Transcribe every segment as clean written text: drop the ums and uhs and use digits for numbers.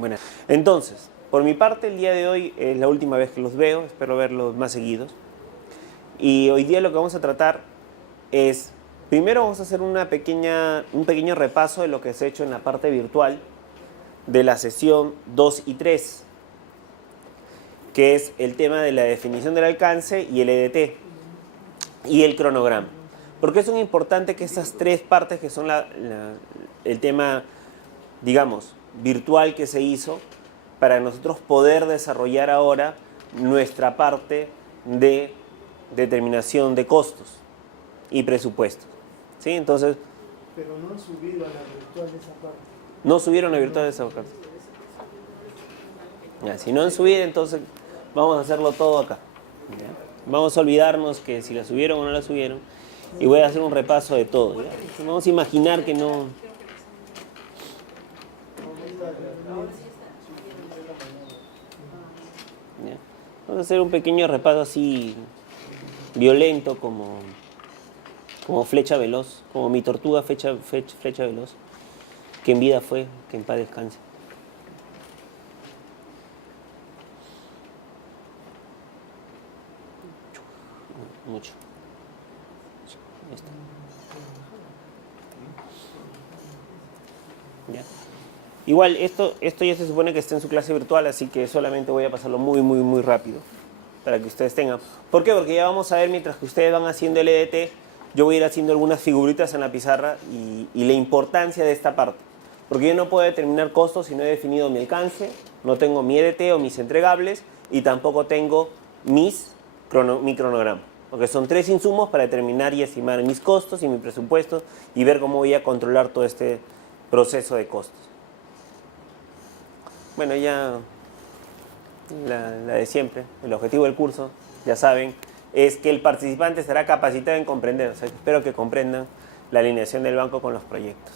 Bueno, entonces, por mi parte, el día de hoy es la última vez que los veo, espero verlos más seguidos. Y hoy día lo que vamos a tratar es, primero vamos a hacer un pequeño repaso de lo que se ha hecho en la parte virtual de la sesión 2 y 3, que es el tema de la definición del alcance y el EDT y el cronograma. ¿Por qué son importantes que estas tres partes, que son el tema, digamos, virtual que se hizo, para nosotros poder desarrollar ahora nuestra parte de determinación de costos y presupuestos? ¿Sí? Entonces, pero no han subido a la virtual de esa parte. ¿no subieron a virtual de esa parte? Ya, si no han subido, entonces vamos a hacerlo todo acá. ¿Ya? Vamos a olvidarnos que si la subieron o no la subieron. Y voy a hacer un repaso de todo. ¿Ya? Vamos a imaginar que no... ¿Ya? Vamos a hacer un pequeño repaso así violento como flecha veloz, como mi tortuga flecha veloz, que en vida fue, que en paz descanse. Mucho. Ahí está. ¿Ya? Igual, esto ya se supone que está en su clase virtual, así que solamente voy a pasarlo muy rápido para que ustedes tengan. ¿Por qué? Porque ya vamos a ver, mientras que ustedes van haciendo el EDT, yo voy a ir haciendo algunas figuritas en la pizarra y la importancia de esta parte. Porque yo no puedo determinar costos si no he definido mi alcance, no tengo mi EDT o mis entregables y tampoco tengo mi cronograma. Porque son tres insumos para determinar y estimar mis costos y mi presupuesto y ver cómo voy a controlar todo este proceso de costos. Bueno, ya la de siempre, el objetivo del curso, ya saben, es que el participante será capacitado en comprender. O sea, espero que comprendan la alineación del banco con los proyectos.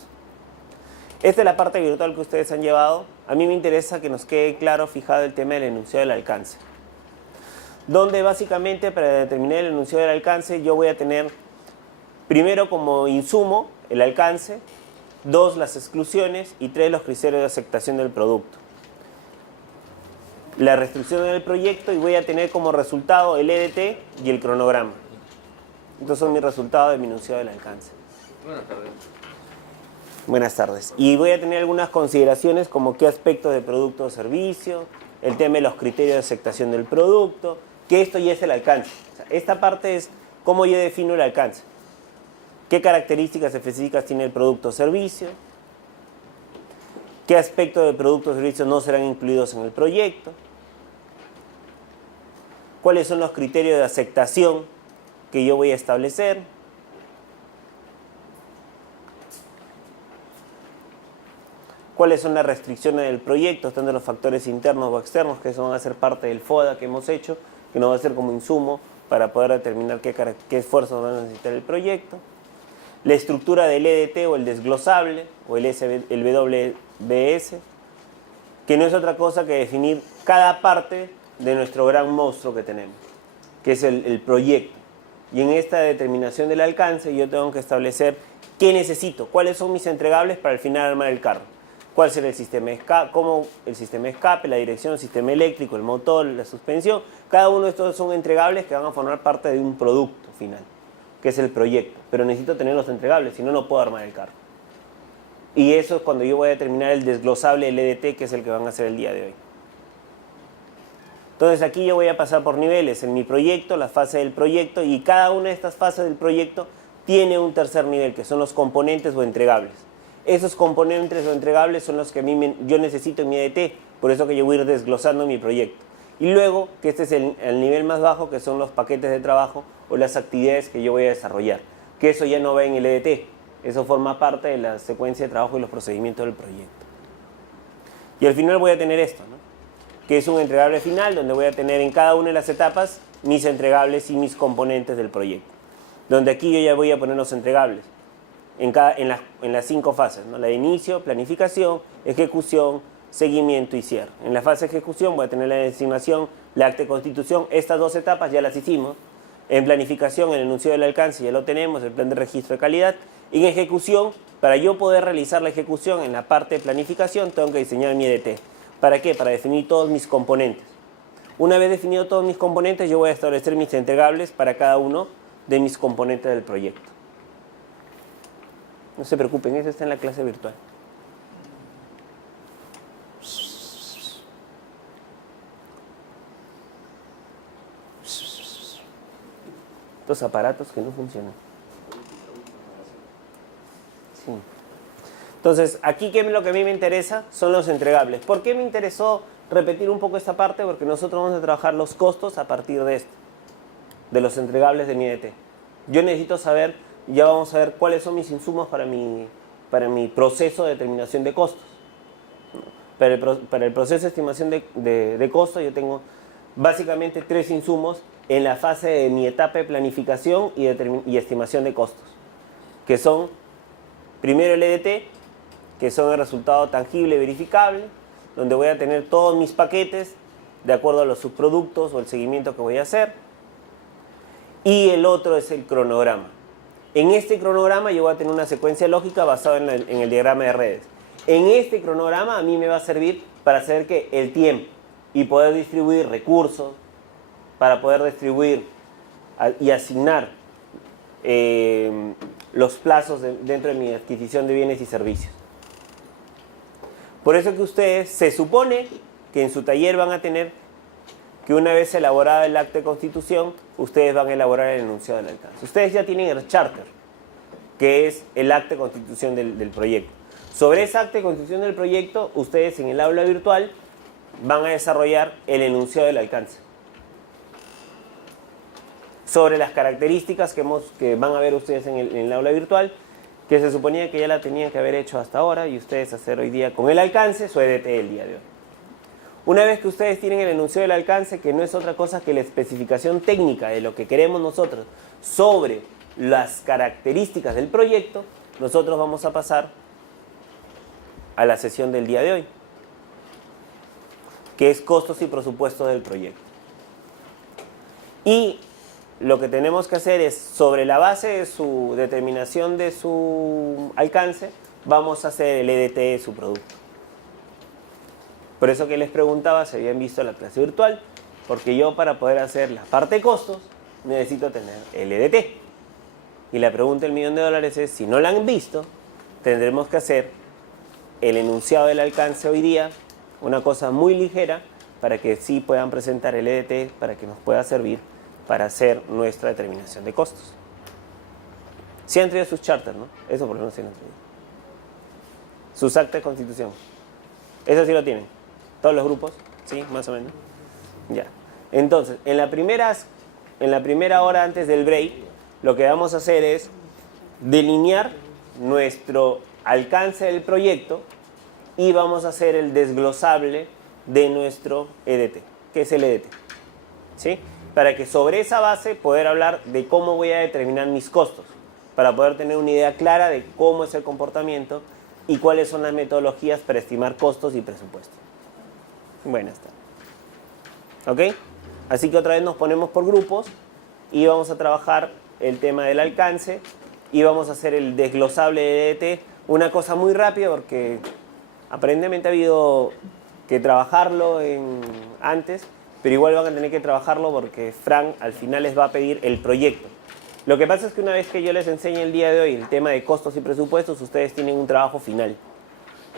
Esta es la parte virtual que ustedes han llevado. A mí me interesa que nos quede claro, fijado el tema del enunciado del alcance. Donde básicamente para determinar el enunciado del alcance yo voy a tener primero como insumo el alcance, 2 las exclusiones y 3 los criterios de aceptación del producto. La restricción del proyecto y voy a tener como resultado el EDT y el cronograma. Estos son mis resultados de mi enunciado del alcance. Buenas tardes. Buenas tardes. Y voy a tener algunas consideraciones como qué aspectos de producto o servicio, el tema de los criterios de aceptación del producto, que esto ya es el alcance. O sea, esta parte es cómo yo defino el alcance. ¿Qué características específicas tiene el producto o servicio? ¿Qué aspectos de producto o servicio no serán incluidos en el proyecto? ¿Cuáles son los criterios de aceptación que yo voy a establecer? ¿Cuáles son las restricciones del proyecto, tanto los factores internos o externos, que eso van a ser parte del FODA que hemos hecho, que nos va a ser como insumo para poder determinar qué esfuerzos va a necesitar el proyecto? La estructura del EDT o el desglosable o el WBS, que no es otra cosa que definir cada parte de nuestro gran monstruo que tenemos, que es el proyecto. Y en esta determinación del alcance yo tengo que establecer qué necesito, cuáles son mis entregables para al final armar el carro. ¿Cuál será el sistema de escape, cómo el sistema de escape, la dirección, el sistema eléctrico, el motor, la suspensión? Cada uno de estos son entregables que van a formar parte de un producto final, que es el proyecto. Pero necesito tener los entregables, si no, no puedo armar el carro. Y eso es cuando yo voy a determinar el desglosable del EDT, que es el que van a hacer el día de hoy. Entonces aquí yo voy a pasar por niveles. En mi proyecto, la fase del proyecto, y cada una de estas fases del proyecto tiene un tercer nivel, que son los componentes o entregables. Esos componentes o entregables son los que yo necesito en mi EDT, por eso que yo voy a ir desglosando mi proyecto. Y luego, que este es el nivel más bajo, que son los paquetes de trabajo o las actividades que yo voy a desarrollar. Que eso ya no va en el EDT, eso forma parte de la secuencia de trabajo y los procedimientos del proyecto. Y al final voy a tener esto, ¿no? Que es un entregable final, donde voy a tener en cada una de las etapas mis entregables y mis componentes del proyecto. Donde aquí yo ya voy a poner los entregables. En las 5 fases, ¿no? La de inicio, planificación, ejecución, seguimiento y cierre. En la fase de ejecución voy a tener la designación, la acta de constitución. Estas 2 etapas ya las hicimos. En planificación, el enunciado del alcance ya lo tenemos, el plan de registro de calidad. Y en ejecución, para yo poder realizar la ejecución en la parte de planificación, tengo que diseñar mi EDT. ¿Para qué? Para definir todos mis componentes. Una vez definido todos mis componentes, yo voy a establecer mis entregables para cada uno de mis componentes del proyecto. No se preocupen, eso está en la clase virtual. Estos aparatos que no funcionan. Sí. Entonces, aquí ¿qué es lo que a mí me interesa? Son los entregables. ¿Por qué me interesó repetir un poco esta parte? Porque nosotros vamos a trabajar los costos a partir de esto, de los entregables de mi EDT. Yo necesito saber, ya vamos a ver cuáles son mis insumos para mi proceso de determinación de costos. Para el proceso de estimación de costos yo tengo básicamente 3 insumos en la fase de mi etapa de planificación y estimación de costos, que son primero el EDT, que son el resultado tangible y verificable, donde voy a tener todos mis paquetes de acuerdo a los subproductos o el seguimiento que voy a hacer, y el otro es el cronograma. En este cronograma yo voy a tener una secuencia lógica basada en el diagrama de redes. En este cronograma a mí me va a servir para saber que el tiempo y poder distribuir recursos, para poder distribuir y asignar los plazos dentro de mi adquisición de bienes y servicios. Por eso que ustedes se supone que en su taller van a tener que una vez elaborado el acta de constitución, ustedes van a elaborar el enunciado del alcance. Ustedes ya tienen el charter, que es el acta de constitución del proyecto. Sobre ese acta de constitución del proyecto, ustedes en el aula virtual van a desarrollar el enunciado del alcance. Sobre las características que van a ver ustedes en el aula virtual, que se suponía que ya la tenían que haber hecho hasta ahora y ustedes hacer hoy día con el alcance su EDT el día de hoy. Una vez que ustedes tienen el enunciado del alcance, que no es otra cosa que la especificación técnica de lo que queremos nosotros sobre las características del proyecto, nosotros vamos a pasar a la sesión del día de hoy, que es costos y presupuestos del proyecto. Y lo que tenemos que hacer es, sobre la base de su determinación de su alcance, vamos a hacer el EDT de su producto. Por eso que les preguntaba si habían visto la clase virtual, porque yo para poder hacer la parte de costos necesito tener el EDT. Y la pregunta del $1.000.000 es, si no la han visto, tendremos que hacer el enunciado del alcance hoy día, una cosa muy ligera, para que sí puedan presentar el EDT, para que nos pueda servir para hacer nuestra determinación de costos. Sí han traído sus charters, ¿no? Eso por lo menos sí han traído. Sus actas de constitución. Eso sí lo tienen. ¿Todos los grupos? Sí, más o menos. Ya. Entonces, en la primera hora antes del break, lo que vamos a hacer es delinear nuestro alcance del proyecto y vamos a hacer el desglosable de nuestro EDT. ¿Qué es el EDT? ¿Sí? Para que sobre esa base poder hablar de cómo voy a determinar mis costos, para poder tener una idea clara de cómo es el comportamiento y cuáles son las metodologías para estimar costos y presupuestos. Bueno, está. ¿Ok? Así que otra vez nos ponemos por grupos y vamos a trabajar el tema del alcance y vamos a hacer el desglosable de EDT. Una cosa muy rápida porque aparentemente ha habido que trabajarlo antes, pero igual van a tener que trabajarlo porque Frank al final les va a pedir el proyecto. Lo que pasa es que una vez que yo les enseñe el día de hoy el tema de costos y presupuestos, ustedes tienen un trabajo final,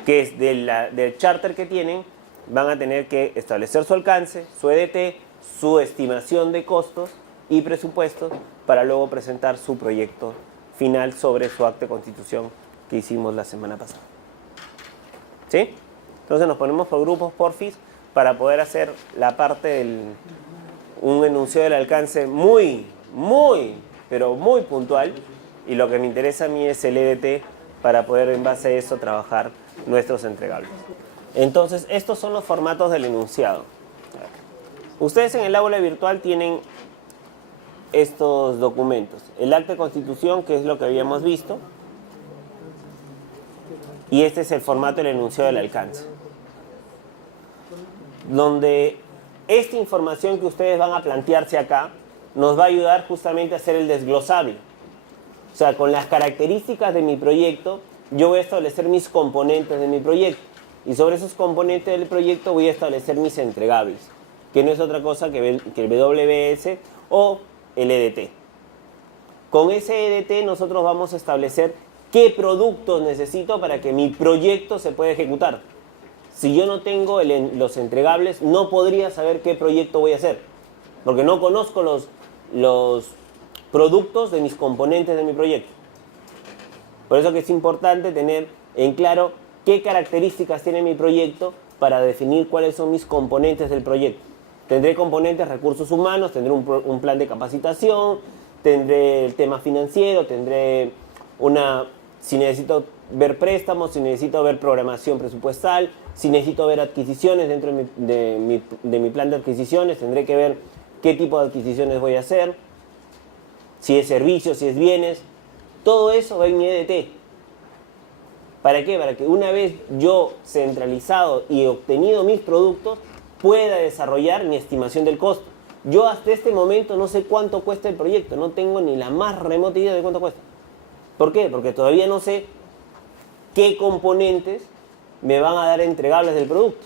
que es del charter que tienen, van a tener que establecer su alcance, su EDT, su estimación de costos y presupuestos para luego presentar su proyecto final sobre su acta de constitución que hicimos la semana pasada. ¿Sí? Entonces nos ponemos por grupos, porfis, para poder hacer la parte un enunciado del alcance pero muy puntual, y lo que me interesa a mí es el EDT para poder en base a eso trabajar nuestros entregables. Entonces, estos son los formatos del enunciado. Ustedes en el aula virtual tienen estos documentos. El acta de constitución, que es lo que habíamos visto, y este es el formato del enunciado del alcance, donde esta información que ustedes van a plantearse acá nos va a ayudar justamente a hacer el desglosable. O sea, con las características de mi proyecto, yo voy a establecer mis componentes de mi proyecto. Y sobre esos componentes del proyecto voy a establecer mis entregables, que no es otra cosa que el WBS o el EDT. Con ese EDT nosotros vamos a establecer qué productos necesito para que mi proyecto se pueda ejecutar. Si yo no tengo los entregables, no podría saber qué proyecto voy a hacer, porque no conozco los productos de mis componentes de mi proyecto. Por eso que es importante tener en claro qué características tiene mi proyecto para definir cuáles son mis componentes del proyecto. Tendré componentes recursos humanos, tendré un plan de capacitación, tendré el tema financiero, tendré si necesito ver préstamos, si necesito ver programación presupuestal, si necesito ver adquisiciones dentro de mi plan de adquisiciones, tendré que ver qué tipo de adquisiciones voy a hacer, si es servicios, si es bienes. Todo eso va en mi EDT. ¿Para qué? Para que una vez yo centralizado y obtenido mis productos, pueda desarrollar mi estimación del costo. Yo hasta este momento no sé cuánto cuesta el proyecto, no tengo ni la más remota idea de cuánto cuesta. ¿Por qué? Porque todavía no sé qué componentes me van a dar entregables del producto.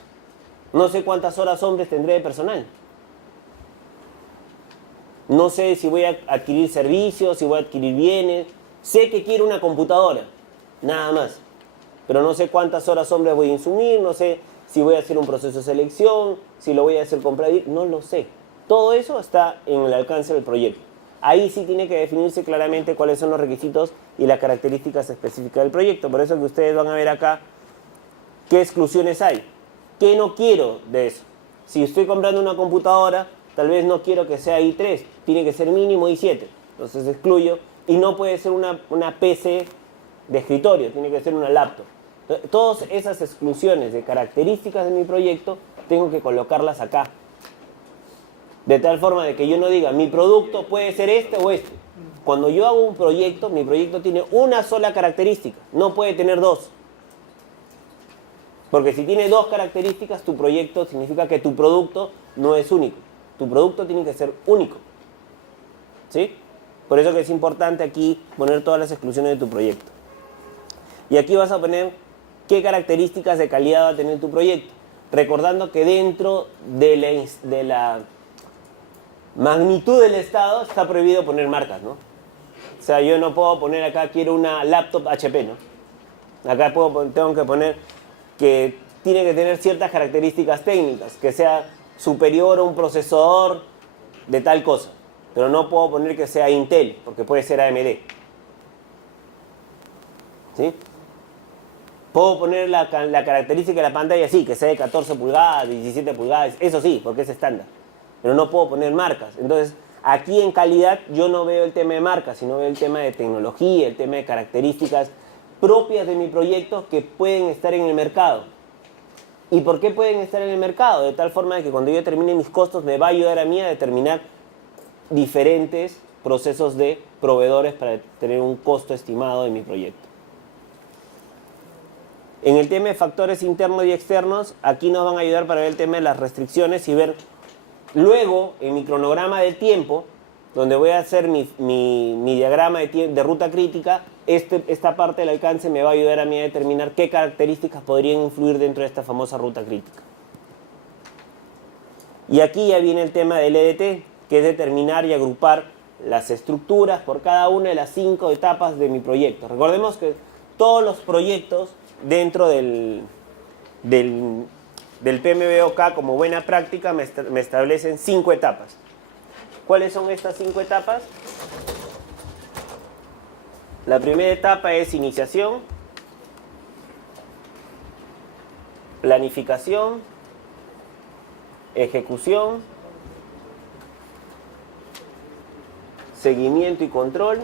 No sé cuántas horas hombres tendré de personal. No sé si voy a adquirir servicios, si voy a adquirir bienes. Sé que quiero una computadora, nada más. Pero no sé cuántas horas hombres voy a insumir, no sé si voy a hacer un proceso de selección, si lo voy a hacer comprar, no lo sé. Todo eso está en el alcance del proyecto. Ahí sí tiene que definirse claramente cuáles son los requisitos y las características específicas del proyecto. Por eso que ustedes van a ver acá qué exclusiones hay. ¿Qué no quiero de eso? Si estoy comprando una computadora, tal vez no quiero que sea i3, tiene que ser mínimo i7. Entonces excluyo. Y no puede ser una PC de escritorio, tiene que ser una laptop. Todas esas exclusiones de características de mi proyecto tengo que colocarlas acá. De tal forma de que yo no diga, mi producto puede ser este o este. Cuando yo hago un proyecto, mi proyecto tiene una sola característica, no puede tener dos. Porque si tiene dos características, tu proyecto significa que tu producto no es único. Tu producto tiene que ser único. ¿Sí? Por eso que es importante aquí poner todas las exclusiones de tu proyecto. Y aquí vas a poner qué características de calidad va a tener tu proyecto. Recordando que dentro de la magnitud del Estado está prohibido poner marcas, ¿no? O sea, yo no puedo poner acá, quiero una laptop HP, ¿no? Acá tengo que poner que tiene que tener ciertas características técnicas, que sea superior a un procesador de tal cosa. Pero no puedo poner que sea Intel, porque puede ser AMD. ¿Sí? Puedo poner la característica de la pantalla, sí, que sea de 14 pulgadas, 17 pulgadas, eso sí, porque es estándar. Pero no puedo poner marcas. Entonces, aquí en calidad yo no veo el tema de marcas, sino veo el tema de tecnología, el tema de características propias de mi proyecto que pueden estar en el mercado. ¿Y por qué pueden estar en el mercado? De tal forma de que cuando yo termine mis costos me va a ayudar a mí a determinar diferentes procesos de proveedores para tener un costo estimado de mi proyecto. En el tema de factores internos y externos, aquí nos van a ayudar para ver el tema de las restricciones y ver luego en mi cronograma del tiempo, donde voy a hacer mi diagrama de ruta crítica, esta parte del alcance me va a ayudar a mí a determinar qué características podrían influir dentro de esta famosa ruta crítica. Y aquí ya viene el tema del EDT, que es determinar y agrupar las estructuras por cada una de las 5 etapas de mi proyecto. Recordemos que todos los proyectos dentro del PMBOK como buena práctica me establecen 5 etapas. ¿Cuáles son estas 5 etapas? La primera etapa es iniciación, planificación, ejecución, seguimiento y control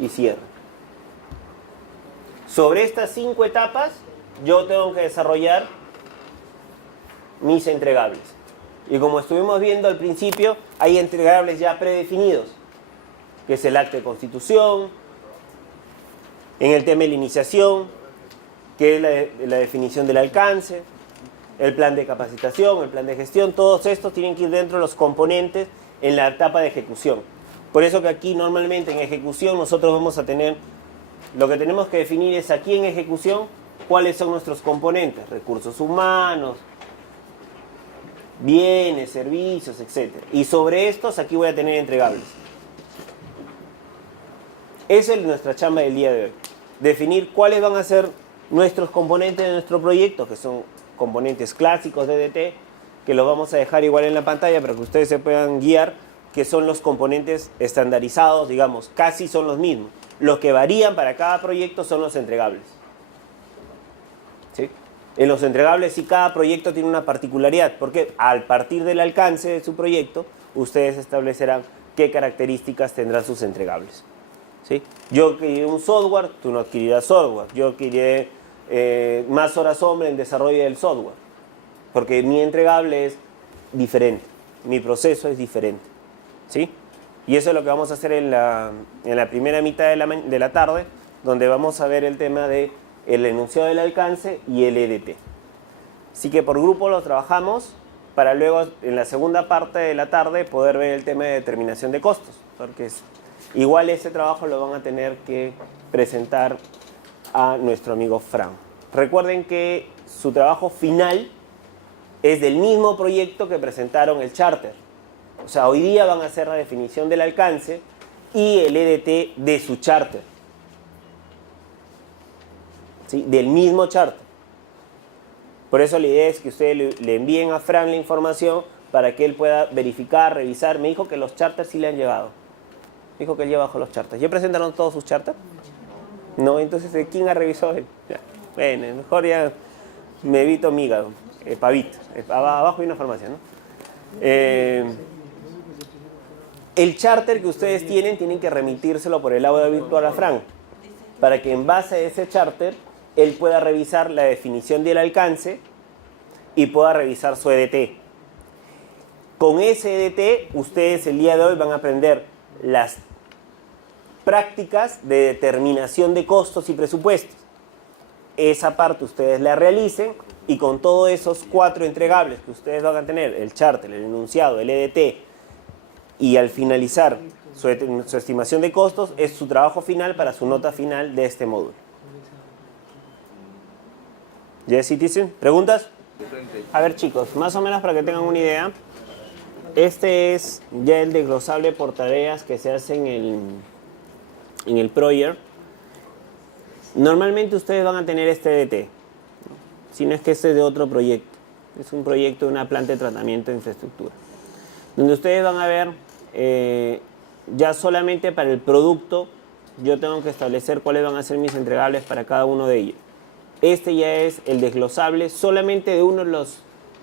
y cierre. Sobre estas 5 etapas yo tengo que desarrollar mis entregables. Y como estuvimos viendo al principio, hay entregables ya predefinidos, que es el acta de constitución, en el tema de la iniciación, que es la definición del alcance, el plan de capacitación, el plan de gestión, todos estos tienen que ir dentro de los componentes en la etapa de ejecución. Por eso que aquí normalmente en ejecución nosotros vamos a tener, lo que tenemos que definir es aquí en ejecución cuáles son nuestros componentes, recursos humanos, bienes, servicios, etc. Y sobre estos aquí voy a tener entregables. Esa es nuestra chamba del día de hoy. Definir cuáles van a ser nuestros componentes de nuestro proyecto, que son componentes clásicos de DT, que los vamos a dejar igual en la pantalla para que ustedes se puedan guiar, que son los componentes estandarizados, digamos, casi son los mismos. Los que varían para cada proyecto son los entregables. ¿Sí? En los entregables sí cada proyecto tiene una particularidad, porque al partir del alcance de su proyecto, ustedes establecerán qué características tendrán sus entregables. ¿Sí? Yo adquiriré un software, tú no adquirirás software. Yo adquiriré más horas hombre en desarrollo del software, porque mi entregable es diferente, mi proceso es diferente. ¿Sí? Y eso es lo que vamos a hacer en la primera mitad de la tarde, donde vamos a ver el tema del enunciado del alcance y el EDT. Así que por grupo lo trabajamos para luego en la segunda parte de la tarde poder ver el tema de determinación de costos, porque igual ese trabajo lo van a tener que presentar a nuestro amigo Fran. Recuerden que su trabajo final es del mismo proyecto que presentaron el charter. O sea, hoy día van a hacer la definición del alcance y el EDT de su charter. ¿Sí? Del mismo charter. Por eso la idea es que ustedes le envíen a Fran la información para que él pueda verificar, revisar. Me dijo que los charters sí le han llegado. Me dijo que él lleva bajo los charters. ¿Ya presentaron todos sus charters? No, entonces ¿quién ha revisado él? Ya. Bueno, mejor ya me evito miga, pavito. Abajo hay una farmacia, ¿no? El charter que ustedes tienen que remitírselo por el aula virtual a Fran, para que en base a ese charter él pueda revisar la definición del alcance y pueda revisar su EDT. Con ese EDT, ustedes el día de hoy van a aprender las prácticas de determinación de costos y presupuestos. Esa parte ustedes la realicen y con todos esos 4 entregables que ustedes van a tener, el charter, el enunciado, el EDT, y al finalizar su estimación de costos, es su trabajo final para su nota final de este módulo. ¿Yes, Citizen? ¿Preguntas? A ver, chicos, más o menos para que tengan una idea, este es ya el desglosable por tareas que se hace en el Project. Normalmente ustedes van a tener este EDT, si no es que este es de otro proyecto. Es un proyecto de una planta de tratamiento de infraestructura, donde ustedes van a ver ya solamente para el producto yo tengo que establecer cuáles van a ser mis entregables para cada uno de ellos. Este ya es el desglosable solamente de uno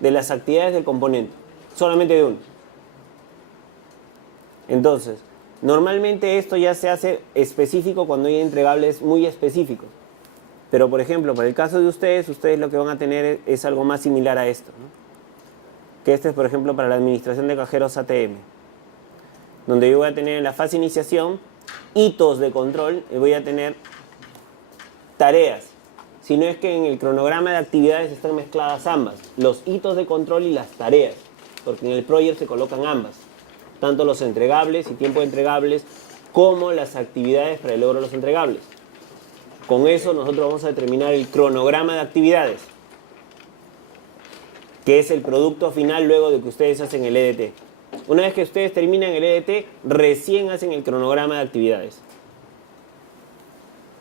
de las actividades del componente, solamente de uno. Entonces, normalmente esto ya se hace específico cuando hay entregables muy específicos. Pero, por ejemplo, para el caso de ustedes lo que van a tener es algo más similar a esto, ¿no? Que este es, por ejemplo, para la administración de cajeros ATM, donde yo voy a tener en la fase de iniciación hitos de control y voy a tener tareas. Si no es que en el cronograma de actividades están mezcladas ambas, los hitos de control y las tareas, porque en el Project se colocan ambas, tanto los entregables y tiempo de entregables como las actividades para el logro de los entregables. Con eso nosotros vamos a determinar el cronograma de actividades, que es el producto final luego de que ustedes hacen el EDT. Una vez que ustedes terminan el EDT, recién hacen el cronograma de actividades.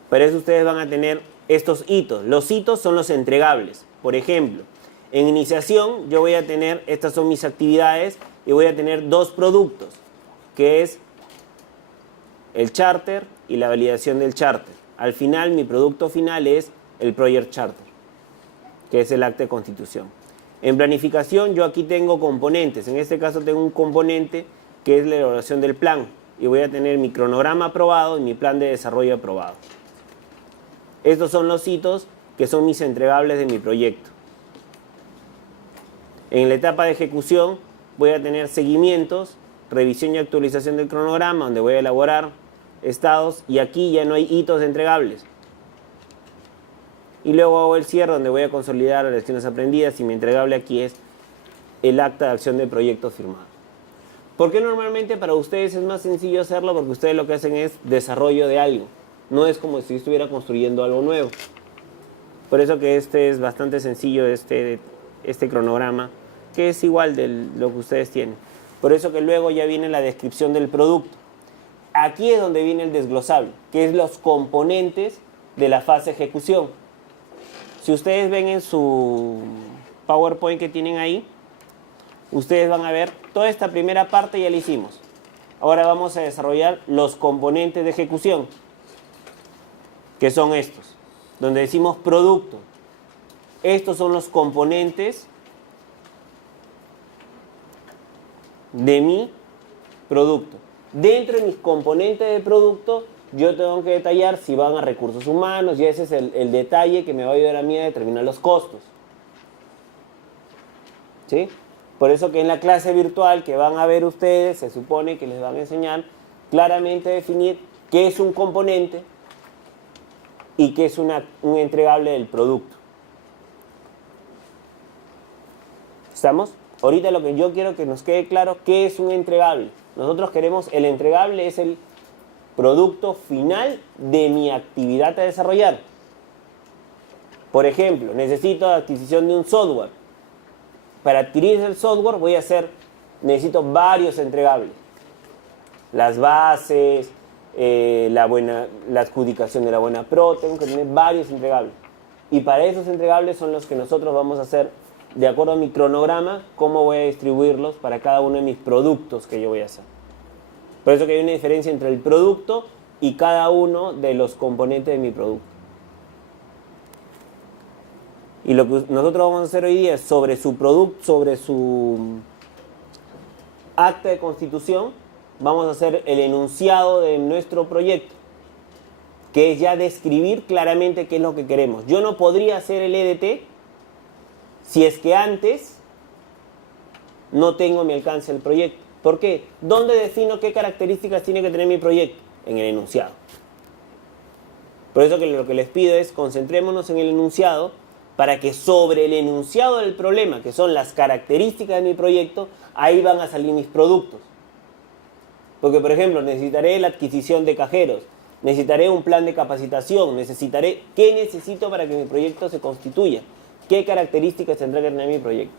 Para eso ustedes van a tener estos hitos. Los hitos son los entregables. Por ejemplo, en iniciación yo voy a tener, estas son mis actividades, y voy a tener 2 productos, que es el charter y la validación del charter. Al final, mi producto final es el Project Charter, que es el acta de constitución. En planificación yo aquí tengo componentes. En este caso tengo un componente que es la elaboración del plan. Y voy a tener mi cronograma aprobado y mi plan de desarrollo aprobado. Estos son los hitos que son mis entregables de mi proyecto. En la etapa de ejecución voy a tener seguimientos, revisión y actualización del cronograma, donde voy a elaborar estados, y aquí ya no hay hitos de entregables. Y luego hago el cierre, donde voy a consolidar las lecciones aprendidas, y mi entregable aquí es el acta de acción del proyecto firmado. ¿Por qué normalmente para ustedes es más sencillo hacerlo? Porque ustedes lo que hacen es desarrollo de algo. No es como si estuviera construyendo algo nuevo. Por eso que este es bastante sencillo, este cronograma, que es igual de lo que ustedes tienen. Por eso que luego ya viene la descripción del producto. Aquí es donde viene el desglosable, que es los componentes de la fase de ejecución. Si ustedes ven en su PowerPoint que tienen ahí, ustedes van a ver toda esta primera parte ya la hicimos. Ahora vamos a desarrollar los componentes de ejecución, que son estos, donde decimos producto. Estos son los componentes de mi producto. Dentro de mis componentes de producto, yo tengo que detallar si van a recursos humanos, y ese es el detalle que me va a ayudar a mí a determinar los costos. ¿Sí? Por eso que en la clase virtual que van a ver ustedes, se supone que les van a enseñar claramente a definir qué es un componente y qué es un entregable del producto. ¿Estamos? Ahorita lo que yo quiero que nos quede claro, ¿qué es un entregable? Nosotros queremos, el entregable es el producto final de mi actividad a desarrollar. Por ejemplo, necesito adquisición de un software. Para adquirir el software necesito varios entregables. Las bases, la adjudicación de la buena pro, tengo que tener varios entregables. Y para esos entregables son los que nosotros vamos a hacer, de acuerdo a mi cronograma, cómo voy a distribuirlos para cada uno de mis productos que yo voy a hacer. Por eso que hay una diferencia entre el producto y cada uno de los componentes de mi producto. Y lo que nosotros vamos a hacer hoy día es sobre su producto, sobre su acta de constitución, vamos a hacer el enunciado de nuestro proyecto, que es ya describir claramente qué es lo que queremos. Yo no podría hacer el EDT si es que antes no tengo a mi alcance el proyecto. ¿Por qué? ¿Dónde defino qué características tiene que tener mi proyecto? En el enunciado. Por eso que lo que les pido es concentrémonos en el enunciado, para que sobre el enunciado del problema, que son las características de mi proyecto, ahí van a salir mis productos. Porque, por ejemplo, necesitaré la adquisición de cajeros, necesitaré un plan de capacitación, ¿qué necesito para que mi proyecto se constituya? ¿Qué características tendrá que tener mi proyecto?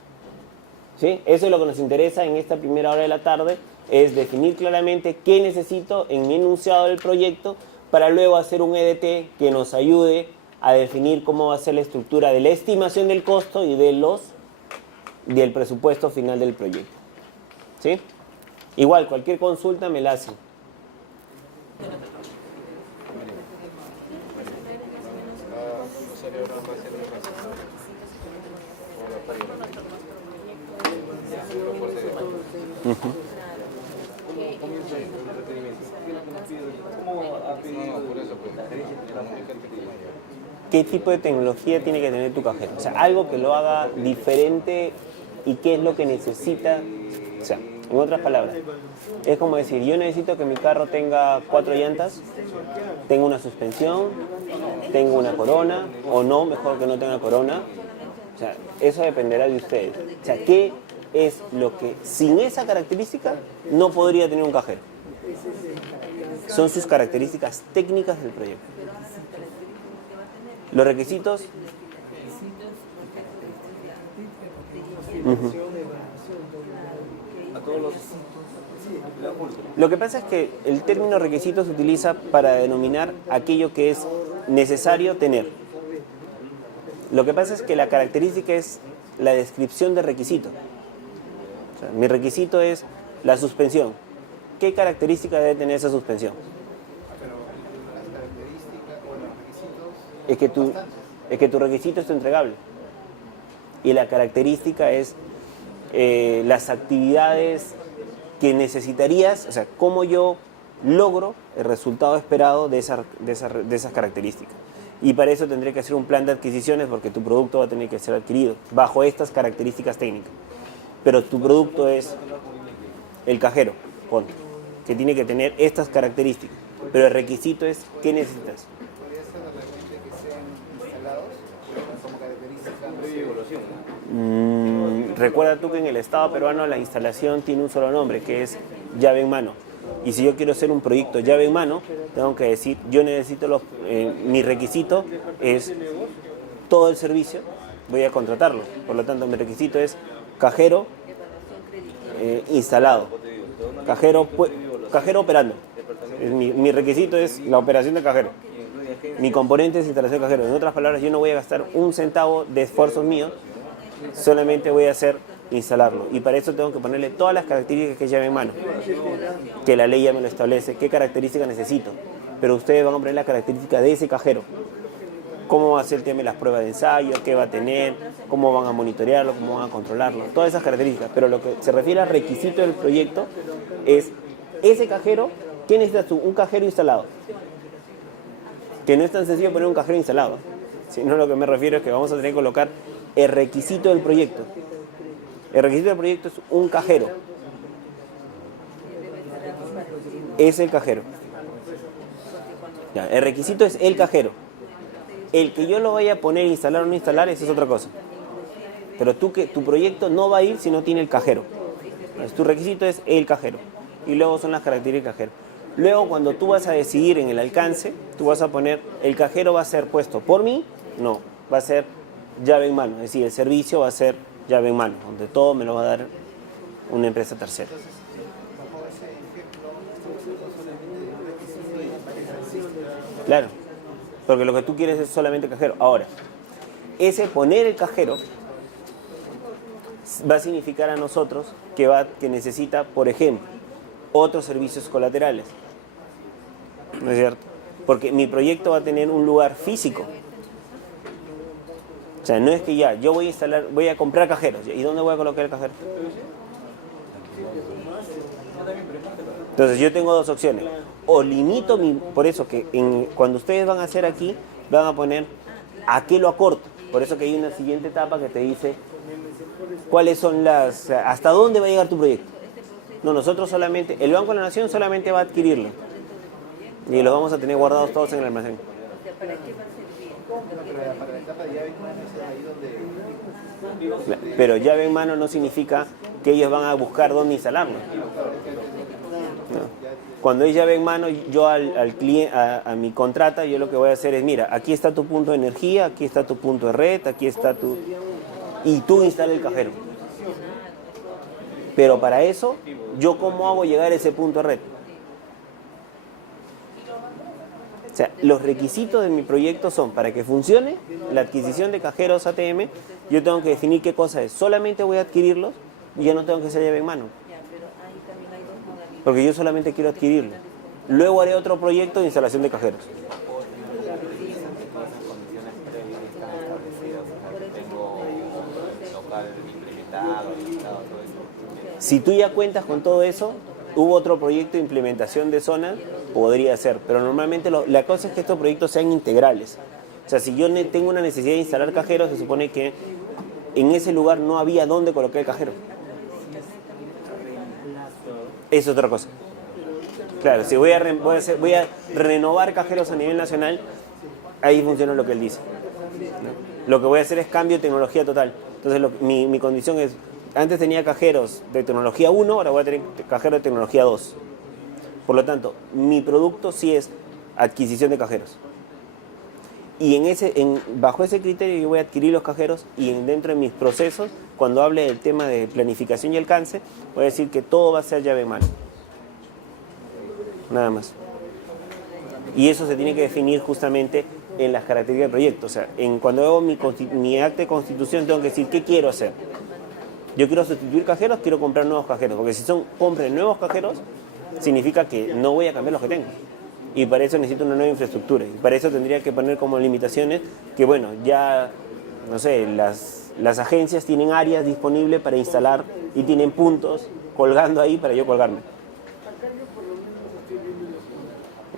¿Sí? Eso es lo que nos interesa en esta primera hora de la tarde, es definir claramente qué necesito en mi enunciado del proyecto, para luego hacer un EDT que nos ayude a definir cómo va a ser la estructura de la estimación del costo y del presupuesto final del proyecto. ¿Sí? Igual, cualquier consulta me la hacen. ¿Qué tipo de tecnología tiene que tener tu cajero? O sea, algo que lo haga diferente y qué es lo que necesita. O sea, en otras palabras, es como decir, yo necesito que mi carro tenga 4 llantas, tenga una suspensión, tenga una corona, o no, mejor que no tenga corona. O sea, eso dependerá de ustedes. O sea, ¿qué es lo que sin esa característica no podría tener un cajero? Son sus características técnicas del proyecto. Los requisitos. Lo que pasa es que el término requisito se utiliza para denominar aquello que es necesario tener. Lo que pasa es que la característica es la descripción de requisito. O sea, mi requisito es la suspensión. ¿Qué característica debe tener esa suspensión? Es que tu requisito es tu entregable. Y la característica es las actividades que necesitarías, o sea, cómo yo logro el resultado esperado de esas características. Y para eso tendré que hacer un plan de adquisiciones, porque tu producto va a tener que ser adquirido bajo estas características técnicas. Pero tu producto es el cajero, ponte, que tiene que tener estas características. Pero el requisito es ¿qué necesitas? ¿Podría ser de repente que sean instalados como característica Recuerda tú que en el Estado peruano la instalación tiene un solo nombre, que es llave en mano. Y si yo quiero hacer un proyecto llave en mano, tengo que decir, yo necesito mi requisito es todo el servicio, voy a contratarlo. Por lo tanto, mi requisito es cajero instalado, cajero operando. Mi requisito es la operación del cajero. Mi componente es instalación de cajero. En otras palabras, yo no voy a gastar un centavo de esfuerzos míos, solamente voy a hacer instalarlo. Y para eso tengo que ponerle todas las características que llave en mano, que la ley ya me lo establece, qué características necesito. Pero ustedes van a poner la característica de ese cajero. Cómo va a ser el tema de las pruebas de ensayo, qué va a tener, cómo van a monitorearlo, cómo van a controlarlo, todas esas características. Pero lo que se refiere al requisito del proyecto es ese cajero. ¿Qué necesitas tú? Un cajero instalado. Que no es tan sencillo poner un cajero instalado, sino lo que me refiero es que vamos a tener que colocar el requisito del proyecto. El requisito del proyecto es un cajero. Es el cajero. Ya, el requisito es el cajero. El que yo lo vaya a poner, instalar o no instalar, eso es otra cosa. Pero tu proyecto no va a ir si no tiene el cajero. Entonces, tu requisito es el cajero. Y luego son las características del cajero. Luego, cuando tú vas a decidir en el alcance, tú vas a poner, el cajero va a ser puesto por mí, no, va a ser llave en mano. Es decir, el servicio va a ser llave en mano, donde todo me lo va a dar una empresa tercera. Claro, porque lo que tú quieres es solamente cajero. Ahora, ese poner el cajero va a significar a nosotros que necesita, por ejemplo, otros servicios colaterales. ¿No es cierto? Porque mi proyecto va a tener un lugar físico. O sea, no es que ya, yo voy a comprar cajeros. ¿Y dónde voy a colocar el cajero? Entonces yo tengo dos opciones. O limito por eso que cuando ustedes van a hacer aquí, van a poner a qué lo acorto. Por eso que hay una siguiente etapa que te dice cuáles son hasta dónde va a llegar tu proyecto. No, nosotros solamente, el Banco de la Nación solamente va a adquirirlo. Y los vamos a tener guardados todos en el almacén. Pero llave en mano no significa que ellos van a buscar dónde instalarlo. No. Cuando es llave en mano, yo al cliente, a mi contrata, yo lo que voy a hacer es, mira, aquí está tu punto de energía, aquí está tu punto de red, aquí está tu... Y tú instala el cajero. Pero para eso, ¿yo cómo hago llegar a ese punto de red? O sea, los requisitos de mi proyecto son, para que funcione la adquisición de cajeros ATM, yo tengo que definir qué cosa es. Solamente voy a adquirirlos y ya no tengo que hacer llave en mano. Porque yo solamente quiero adquirirlo. Luego haré otro proyecto de instalación de cajeros. Si tú ya cuentas con todo eso, hubo otro proyecto de implementación de zona, podría ser. Pero normalmente la cosa es que estos proyectos sean integrales. O sea, si yo tengo una necesidad de instalar cajeros, se supone que en ese lugar no había dónde colocar el cajero. Es otra cosa. Claro, si voy a renovar cajeros a nivel nacional, ahí funciona lo que él dice. Lo que voy a hacer es cambio de tecnología total. Entonces mi condición es, antes tenía cajeros de tecnología 1, ahora voy a tener cajeros de tecnología 2. Por lo tanto, mi producto sí es adquisición de cajeros. Y bajo ese criterio yo voy a adquirir los cajeros y dentro de mis procesos, cuando hable del tema de planificación y alcance, voy a decir que todo va a ser llave en mano. Nada más. Y eso se tiene que definir justamente en las características del proyecto. O sea, cuando hago mi acta de constitución tengo que decir qué quiero hacer. Yo quiero sustituir cajeros, quiero comprar nuevos cajeros. Porque si compren nuevos cajeros, significa que no voy a cambiar los que tengo. Y para eso necesito una nueva infraestructura. Y para eso tendría que poner como limitaciones que, bueno, ya, no sé, las agencias tienen áreas disponibles para instalar y tienen puntos colgando ahí para yo colgarme.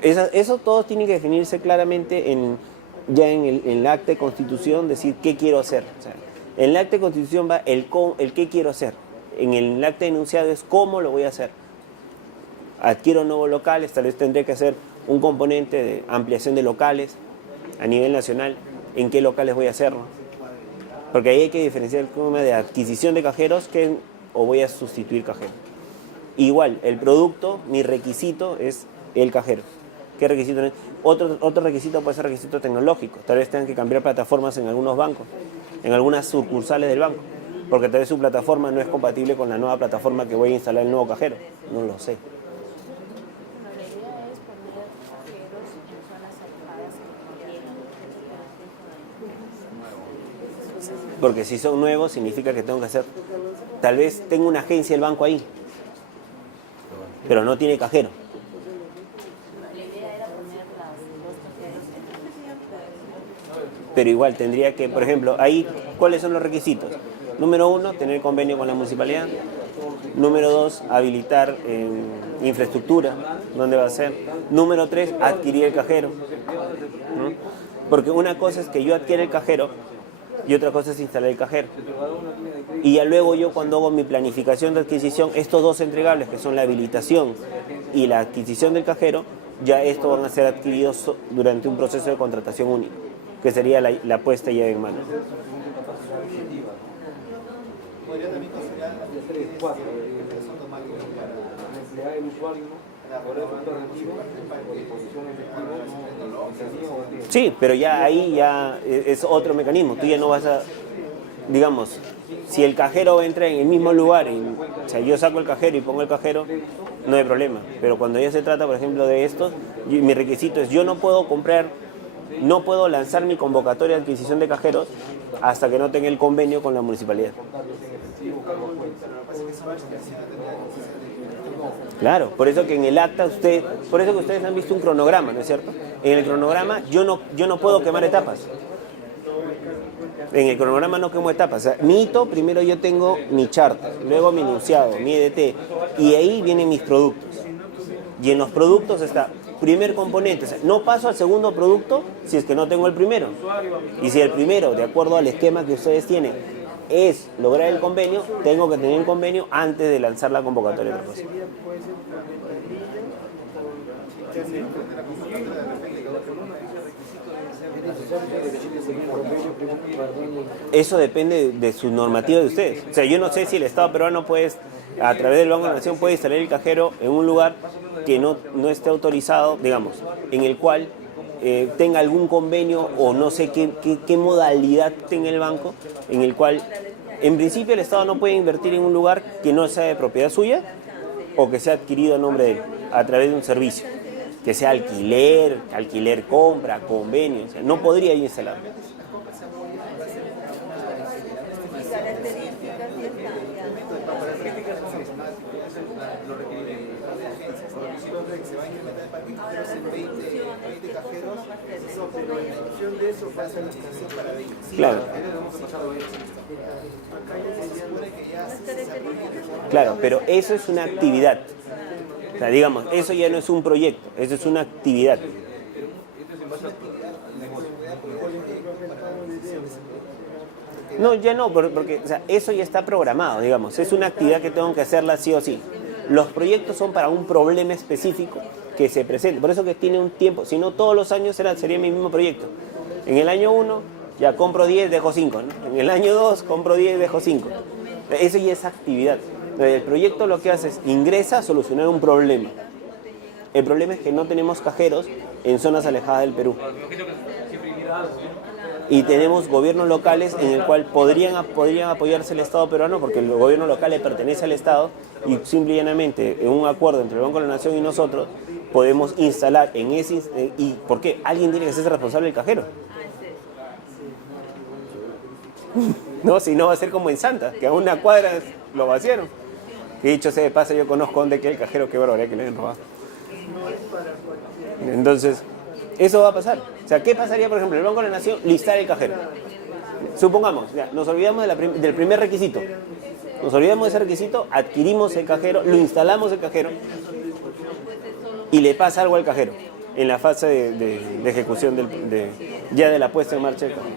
Eso todo tiene que definirse claramente en el acta de constitución, decir qué quiero hacer. O sea, en el acta de constitución va el qué quiero hacer. En el acta de enunciado es cómo lo voy a hacer. Adquiero nuevos locales, tal vez tendré que hacer un componente de ampliación de locales a nivel nacional. ¿En qué locales voy a hacerlo? Porque ahí hay que diferenciar el tema de adquisición de cajeros o voy a sustituir cajeros. Igual, el producto, mi requisito es el cajero. ¿Qué requisito? Otro requisito puede ser requisito tecnológico. Tal vez tengan que cambiar plataformas en algunos bancos, en algunas sucursales del banco, porque tal vez su plataforma no es compatible con la nueva plataforma que voy a instalar el nuevo cajero. No lo sé. La idea es poner cajeros en zonas alejadas que no llegan. Porque si son nuevos significa que tengo que hacer... Tal vez tengo una agencia del banco ahí, pero no tiene cajero. La idea era poner los cajeros en Pero igual tendría que, por ejemplo, ahí, ¿cuáles son los requisitos? Número 1, tener convenio con la municipalidad. Número 2, habilitar infraestructura, ¿dónde va a ser? Número 3, adquirir el cajero, ¿no? Porque una cosa es que yo adquiera el cajero y otra cosa es instalar el cajero. Y ya luego yo, cuando hago mi planificación de adquisición, estos dos entregables, que son la habilitación y la adquisición del cajero, ya estos van a ser adquiridos durante un proceso de contratación único, que sería la puesta ya en mano. Podría también considerar la Sí, pero ya ahí ya es otro mecanismo. Tú ya no vas a, digamos, si el cajero entra en el mismo lugar, o sea, yo saco el cajero y pongo el cajero, no hay problema. Pero cuando ya se trata, por ejemplo, de esto, mi requisito es: yo no puedo no puedo lanzar mi convocatoria de adquisición de cajeros hasta que no tenga el convenio con la municipalidad. Claro, por eso que en el acta por eso que ustedes han visto un cronograma, ¿no es cierto? En el cronograma yo no puedo quemar etapas. En el cronograma no quemo etapas. O sea, mi hito, primero yo tengo mi charter, luego mi enunciado, mi EDT, y ahí vienen mis productos. Y en los productos está primer componente. O sea, no paso al segundo producto si es que no tengo el primero. Y si el primero, de acuerdo al esquema que ustedes tienen, es lograr el convenio, tengo que tener el convenio antes de lanzar la convocatoria de propuesta. Eso depende de su normativa de ustedes. O sea, yo no sé si el Estado peruano puede, a través del Banco de la Nación, puede instalar el cajero en un lugar que no esté autorizado, digamos, en el cual tenga algún convenio o no sé qué modalidad tenga el banco, en el cual en principio el Estado no puede invertir en un lugar que no sea de propiedad suya o que sea adquirido a nombre de él, a través de un servicio, que sea alquiler compra, convenio, o sea, no podría ir instalar. Claro. Claro, pero eso es una actividad. O sea, digamos, eso ya no es un proyecto, eso es una actividad. No, ya no, porque o sea, eso ya está programado, digamos, es una actividad que tengo que hacerla sí o sí. Los proyectos son para un problema específico que se presente, por eso que tiene un tiempo, si no todos los años sería mi mismo proyecto. En el año 1 ya compro 10, dejo 5, ¿no? En el año 2 compro 10, dejo 5. Eso ya es actividad. El proyecto lo que hace es ingresa a solucionar un problema. El problema es que no tenemos cajeros en zonas alejadas del Perú. Y tenemos gobiernos locales en el cual podrían apoyarse el Estado peruano, porque el gobierno local le pertenece al Estado, y simple y llanamente, en un acuerdo entre el Banco de la Nación y nosotros, podemos instalar en ese... ¿Y por qué? Alguien tiene que ser responsable del cajero. No, si no va a ser como en Santa, que a una cuadra lo vaciaron. Que dicho sea de paso, yo conozco dónde queda el cajero, qué barbaridad que le han robado. Entonces, eso va a pasar. O sea, ¿qué pasaría, por ejemplo, el Banco de la Nación listar el cajero? Supongamos, ya, nos olvidamos del primer requisito. Nos olvidamos de ese requisito, adquirimos el cajero, lo instalamos el cajero y le pasa algo al cajero en la fase de ejecución ya de la puesta en marcha del cajero.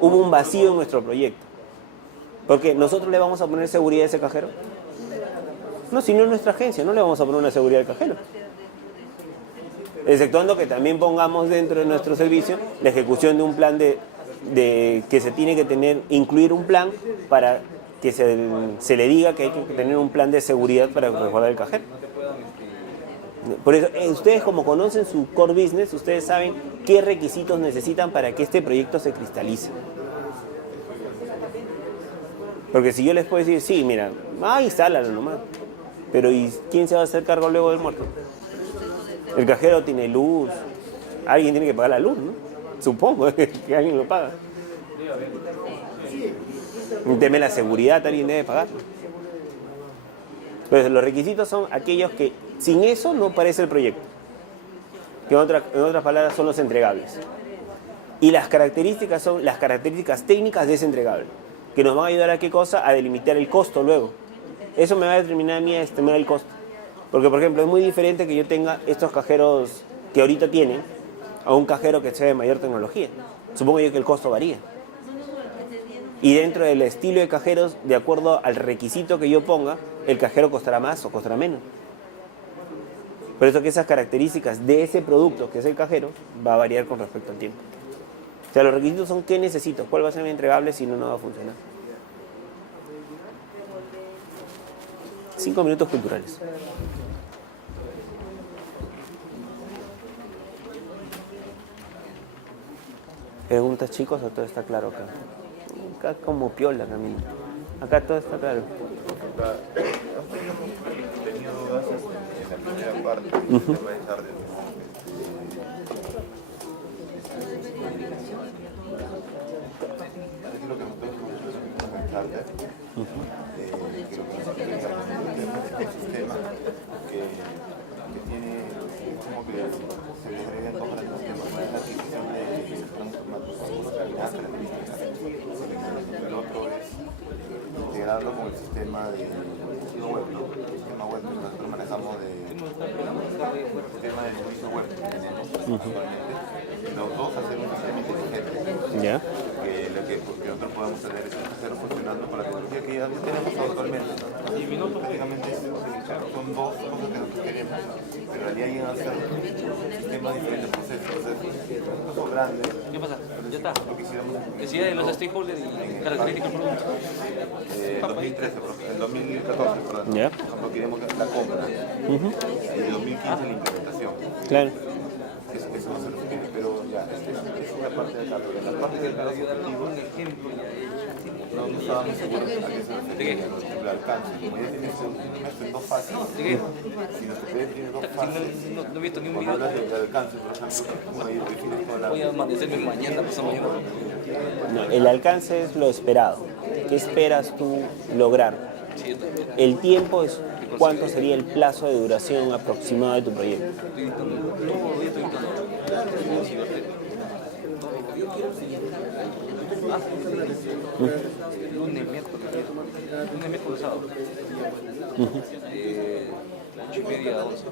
Hubo un vacío en nuestro proyecto. Porque nosotros le vamos a poner seguridad a ese cajero. No, si no es nuestra agencia, no le vamos a poner una seguridad al cajero. Exceptuando que también pongamos dentro de nuestro servicio la ejecución de un plan que se tiene que incluir un plan para que se le diga que hay que tener un plan de seguridad para resguardar el cajero. Por eso, ustedes como conocen su core business, ustedes saben qué requisitos necesitan para que este proyecto se cristalice. Porque si yo les puedo decir, sí, mira, instálalo nomás. Pero ¿y quién se va a hacer cargo luego del muerto? El cajero tiene luz. Alguien tiene que pagar la luz, ¿no? Supongo que alguien lo paga. Un tema de la seguridad, alguien debe pagarlo. Pero los requisitos son aquellos que sin eso no aparece el proyecto. Que en otras palabras son los entregables. Y las características son las características técnicas de ese entregable. Que nos van a ayudar a qué cosa? A delimitar el costo luego. Eso me va a determinar a mí a estimar el costo. Porque, por ejemplo, es muy diferente que yo tenga estos cajeros que ahorita tienen a un cajero que sea de mayor tecnología. Supongo yo que el costo varía. Y dentro del estilo de cajeros, de acuerdo al requisito que yo ponga, el cajero costará más o costará menos. Por eso que esas características de ese producto, que es el cajero, va a variar con respecto al tiempo. O sea, los requisitos son qué necesito, cuál va a ser mi entregable, si no, no va a funcionar. 5 minutos culturales. ¿Preguntas, chicos, o todo está claro acá? Acá como piola también. Acá todo está claro. He tenido dudas en la primera parte del tema de Sardes. Es lo que nosotros con Charter, que lo que nosotros queríamos es un sistema que tiene como que se le agregan todas las sistemas, no es la adquisición de características. El otro es integrarlo con el sistema de web, ¿no? El sistema web que nosotros manejamos el sistema de servicio web que tenemos actualmente. Los dos hacer un sistema inteligente. ¿Ya? Que nosotros podamos tener ese cero funcionando con la tecnología que ya tenemos actualmente. Prácticamente son dos cosas que nosotros queremos, pero en realidad llegan a ser sistemas diferentes procesos. Estos son grandes. ¿Qué pasa? Ya está. Lo que hicimos Decía de los stakeholders y características del producto. en 2014, perdón. ¿Ya? Nosotros queríamos la compra. Y en 2015 la implementación. Claro. Eso no se lo quiere, pero ya, esa es la parte de acá. Pero en la parte de acá, no estábamos seguros a qué se refería. El alcance. Como ya tienes en dos fases. ¿De qué? Si nuestro proyecto tiene dos fases. No he visto ni un Cuando video. hablas del alcance, por ejemplo, como ahí defines toda la... Voy a amanecerme mañana, pasado mañana. No, el alcance es lo esperado. ¿Qué esperas tú lograr? Sí, yo también. El tiempo es cuánto sería el plazo de duración aproximado de tu proyecto. Estoy editando todo, estoy editando. Lunes, miércoles, sábado. 8:30 a 11.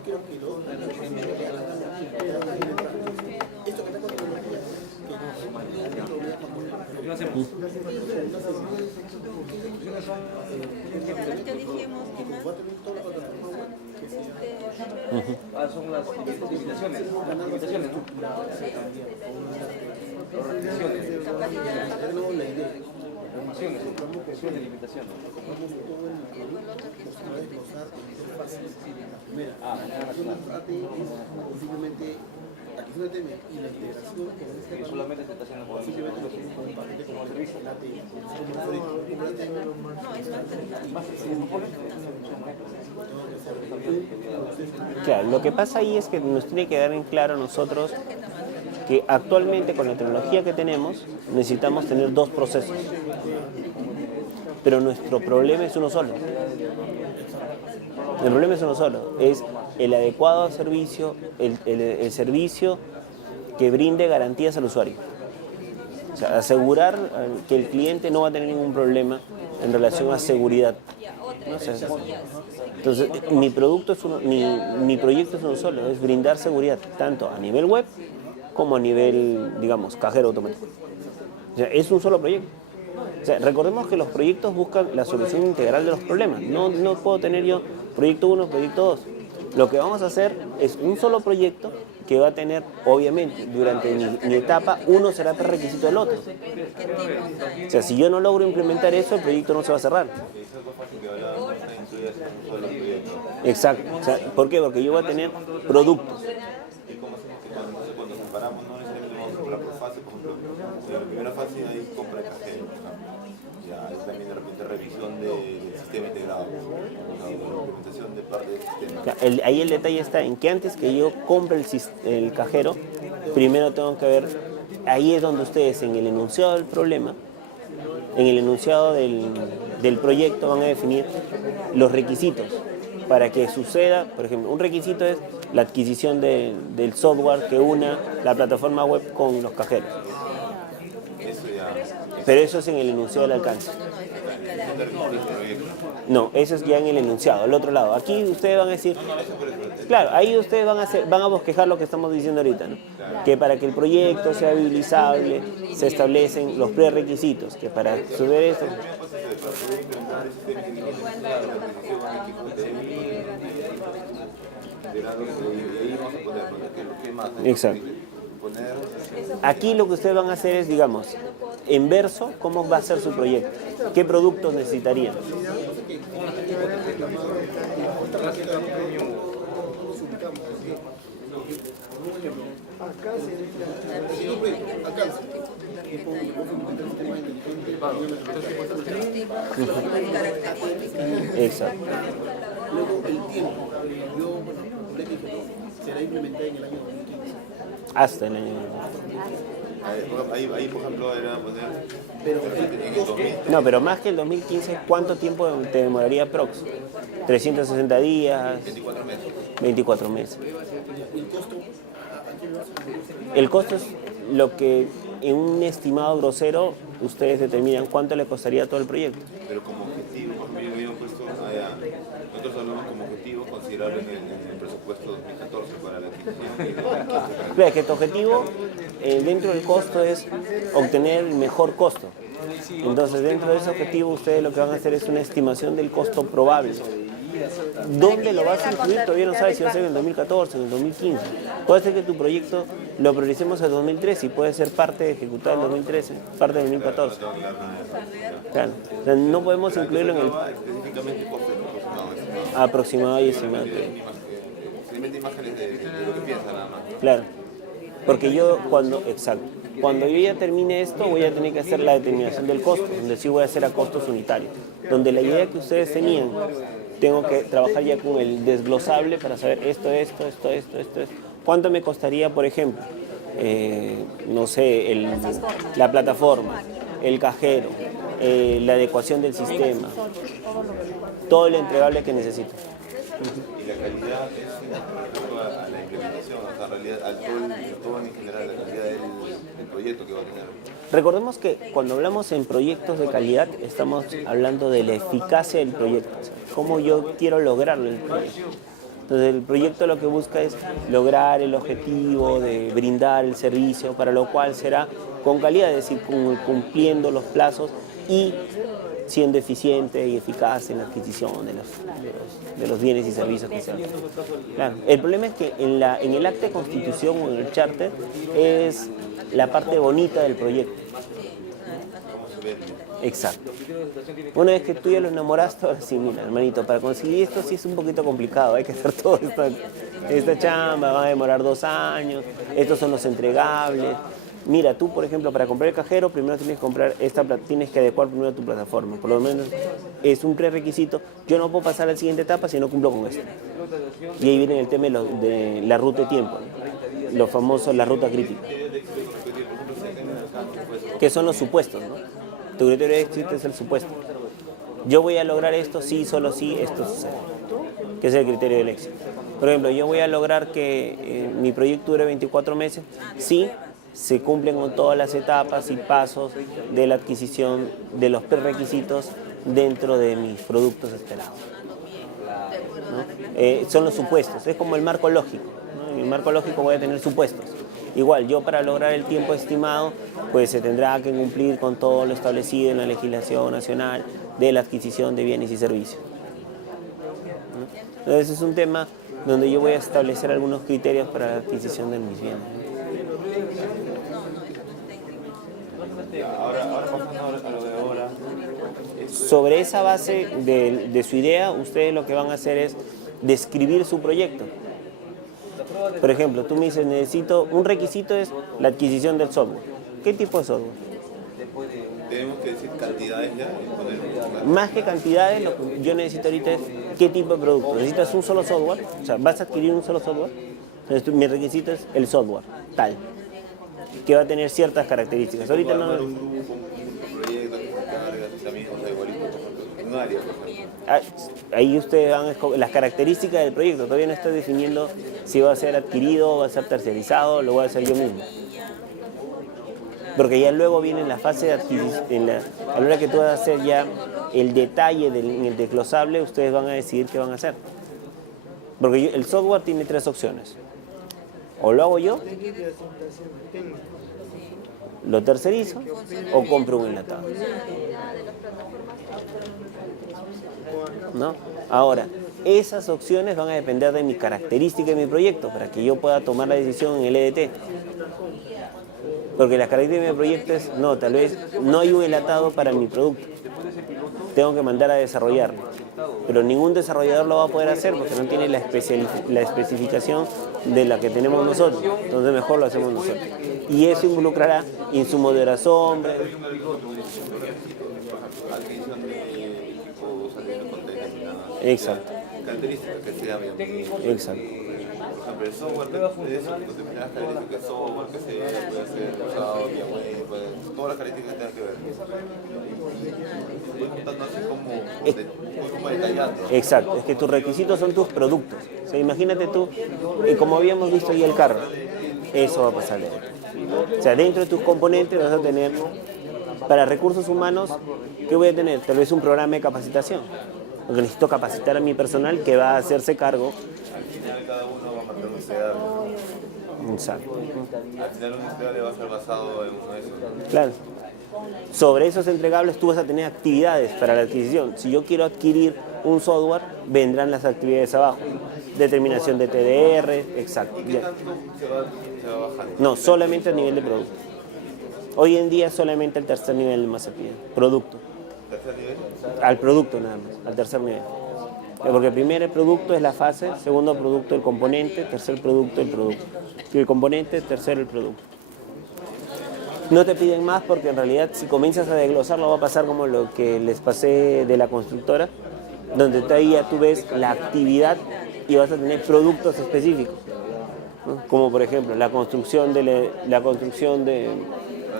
¿Qué hacemos? Son las limitaciones, ¿no? Restricciones. Formaciones de limitación. Posiblemente aquí se teme y la integración con este Solamente se está haciendo por Claro, lo que pasa ahí es que nos tiene que dar en claro a nosotros que actualmente con la tecnología que tenemos necesitamos tener dos procesos, pero nuestro problema es uno solo. El problema es uno solo, es el adecuado servicio, el servicio que brinde garantías al usuario. O sea, asegurar que el cliente no va a tener ningún problema en relación a seguridad. ¿No? O sea, entonces, mi proyecto es uno solo, es brindar seguridad, tanto a nivel web como a nivel, digamos, cajero automático. O sea, es un solo proyecto. O sea, recordemos que los proyectos buscan la solución integral de los problemas. No puedo tener yo proyecto 1, proyecto 2. Lo que vamos a hacer es un solo proyecto que va a tener, obviamente, durante mi etapa, uno será prerequisito del otro. O sea, si yo no logro implementar eso, el proyecto no se va a cerrar. Exacto. O sea, ¿por qué? Porque yo voy a tener productos. ¿Y cómo hacemos que cuando comparamos, no necesariamente vamos a comparar por fase, por ejemplo, en la primera fase hay compra de cajero, por ejemplo. Ya hay también de repente revisión del sistema integrado, la implementación de parte del sistema. Ahí el detalle está en que antes que yo compre el cajero, primero tengo que ver, ahí es donde ustedes en el enunciado del problema, en el enunciado del proyecto van a definir los requisitos para que suceda. Por ejemplo, un requisito es la adquisición del software que una la plataforma web con los cajeros. Pero eso es en el enunciado del alcance. No, eso es ya en el enunciado, al otro lado. Aquí ustedes van a decir, claro, ahí ustedes van a bosquejar lo que estamos diciendo ahorita, ¿no? Que para que el proyecto sea viabilizable se establecen los prerequisitos, que para subir eso... Exacto. Aquí lo que ustedes van a hacer es, digamos, en verso, ¿cómo va a ser su proyecto? ¿Qué productos necesitarían? Acá se Exacto. Luego el tiempo. Yo, bueno, le dije, será implementada en el año 2015. Hasta el año... Ahí, por ejemplo, era poner... Pero en el 2000, No, pero más que el 2015, ¿cuánto tiempo te demoraría Prox? 360 días, 24 meses. 24 meses. el costo, El costo es lo que en un estimado grosero ustedes determinan cuánto le costaría todo el proyecto. Pero como objetivo, porque yo había puesto allá, nosotros hablamos como objetivo considerable en el presupuesto 2014 para la adquisición. Claro, que tu objetivo dentro del costo es obtener el mejor costo. Entonces, dentro de ese objetivo, ustedes lo que van a hacer es una estimación del costo probable. ¿Dónde lo vas a incluir? Todavía no sabes si va a ser en el 2014, en el 2015. Puede ser que tu proyecto lo prioricemos en el 2013 y puede ser parte de ejecutar en el 2013, parte del 2014. Claro. O sea, no podemos incluirlo en el Específicamente costo aproximado. aproximado y estimado. Simplemente imágenes de lo que piensa nada más. Claro. Porque yo cuando yo ya termine esto voy a tener que hacer la determinación del costo, donde sí voy a hacer a costos unitarios. Donde la idea que ustedes tenían, tengo que trabajar ya con el desglosable para saber esto. ¿Cuánto me costaría, por ejemplo, no sé, la plataforma, el cajero, la adecuación del sistema, todo el entregable que necesito? Y la calidad es a la implementación, o sea, en realidad, todo en general, la calidad del proyecto que va a tener. Recordemos que cuando hablamos en proyectos de calidad, estamos hablando de la eficacia del proyecto, o sea, cómo yo quiero lograrlo el proyecto. Entonces el proyecto lo que busca es lograr el objetivo de brindar el servicio, para lo cual será con calidad, es decir, cumpliendo los plazos y siendo eficiente y eficaz en la adquisición de los bienes y servicios que se hacen. Claro. El problema es que en el acta de constitución o en el charter es la parte bonita del proyecto. Exacto. Una vez que tú ya lo enamoraste, ahora sí, mira, hermanito, para conseguir esto sí es un poquito complicado, hay que hacer toda esta chamba, va a demorar 2 años, estos son los entregables. Mira, tú, por ejemplo, para comprar el cajero, primero tienes que adecuar primero tu plataforma. Por lo menos es un prerequisito. Yo no puedo pasar a la siguiente etapa si no cumplo con esto. Y ahí viene el tema de la ruta de tiempo, ¿no? Lo famoso, la ruta crítica. Que son los supuestos, ¿no? Tu criterio de éxito es el supuesto. Yo voy a lograr esto, sí, solo sí, esto sucede. Que es el criterio del éxito. Por ejemplo, yo voy a lograr que mi proyecto dure 24 meses, sí, se cumplen con todas las etapas y pasos de la adquisición de los prerequisitos dentro de mis productos esperados, ¿no? Son los supuestos, es como el marco lógico, ¿no? En el marco lógico voy a tener supuestos. Igual, yo para lograr el tiempo estimado, pues se tendrá que cumplir con todo lo establecido en la legislación nacional de la adquisición de bienes y servicios, ¿no? Entonces es un tema donde yo voy a establecer algunos criterios para la adquisición de mis bienes. Ahora pasando a lo de ahora. Sobre esa base de su idea, ustedes lo que van a hacer es describir su proyecto. Por ejemplo, tú me dices, un requisito es la adquisición del software. ¿Qué tipo de software? Tenemos que decir cantidades ya y poner. Más que cantidades, lo que yo necesito ahorita es qué tipo de producto. ¿Necesitas un solo software? O sea, ¿vas a adquirir un solo software? Entonces, mi requisito es el software, tal, que va a tener ciertas características. Ahorita no... Un grupo, un proyecto que se encarga, sus amigos, igualito, por ejemplo, un área, por ejemplo. Ahí ustedes van a escoger las características del proyecto. Todavía no estoy definiendo si va a ser adquirido, va a ser terciarizado, lo voy a hacer yo mismo. Porque ya luego viene la fase de adquisición, a la hora que tú vas a hacer ya el detalle en el desglosable, ustedes van a decidir qué van a hacer. Porque el software tiene tres opciones. O lo hago yo, lo tercerizo, o compro un enlatado. ¿No? Ahora, esas opciones van a depender de mi característica de mi proyecto, para que yo pueda tomar la decisión en el EDT. Porque la característica de mi proyecto es, no, tal vez no hay un enlatado para mi producto. Tengo que mandar a desarrollarlo. Pero ningún desarrollador lo va a poder hacer porque no tiene la especificación de la que tenemos nosotros. Entonces mejor lo hacemos nosotros. Y eso involucrará insumo de sombra. Exacto. Características que sea bien. Exacto. Por ejemplo, el software de eso, tú te las características de software que se puede ser usado vía web, todas las características que tengan que ver. Voy contando así como detallando. Exacto, es que tus requisitos son tus productos. O sea, imagínate tú, como habíamos visto ahí el carro, eso va a pasar. O sea, dentro de tus componentes vas a tener, para recursos humanos, ¿qué voy a tener? Tal vez un programa de capacitación. Porque necesito capacitar a mi personal que va a hacerse cargo. Al final cada uno va a mandar un CDA. Exacto. Al final un CDA va a ser basado en uno de esos. Claro. Sobre esos entregables tú vas a tener actividades para la adquisición. Si yo quiero adquirir un software, vendrán las actividades abajo. Determinación de TDR, exacto. ¿Qué tanto se va bajando? No, solamente a nivel de producto. Hoy en día solamente el tercer nivel más se pide. Producto. ¿Tercer nivel? Al producto nada más, al tercer nivel. Porque primero el producto es la fase, segundo producto el componente, tercer producto el producto. Y el componente, tercero el producto. No te piden más porque en realidad si comienzas a desglosarlo va a pasar como lo que les pasé de la constructora, donde ahí ya tú ves la actividad y vas a tener productos específicos, ¿no? Como por ejemplo la construcción de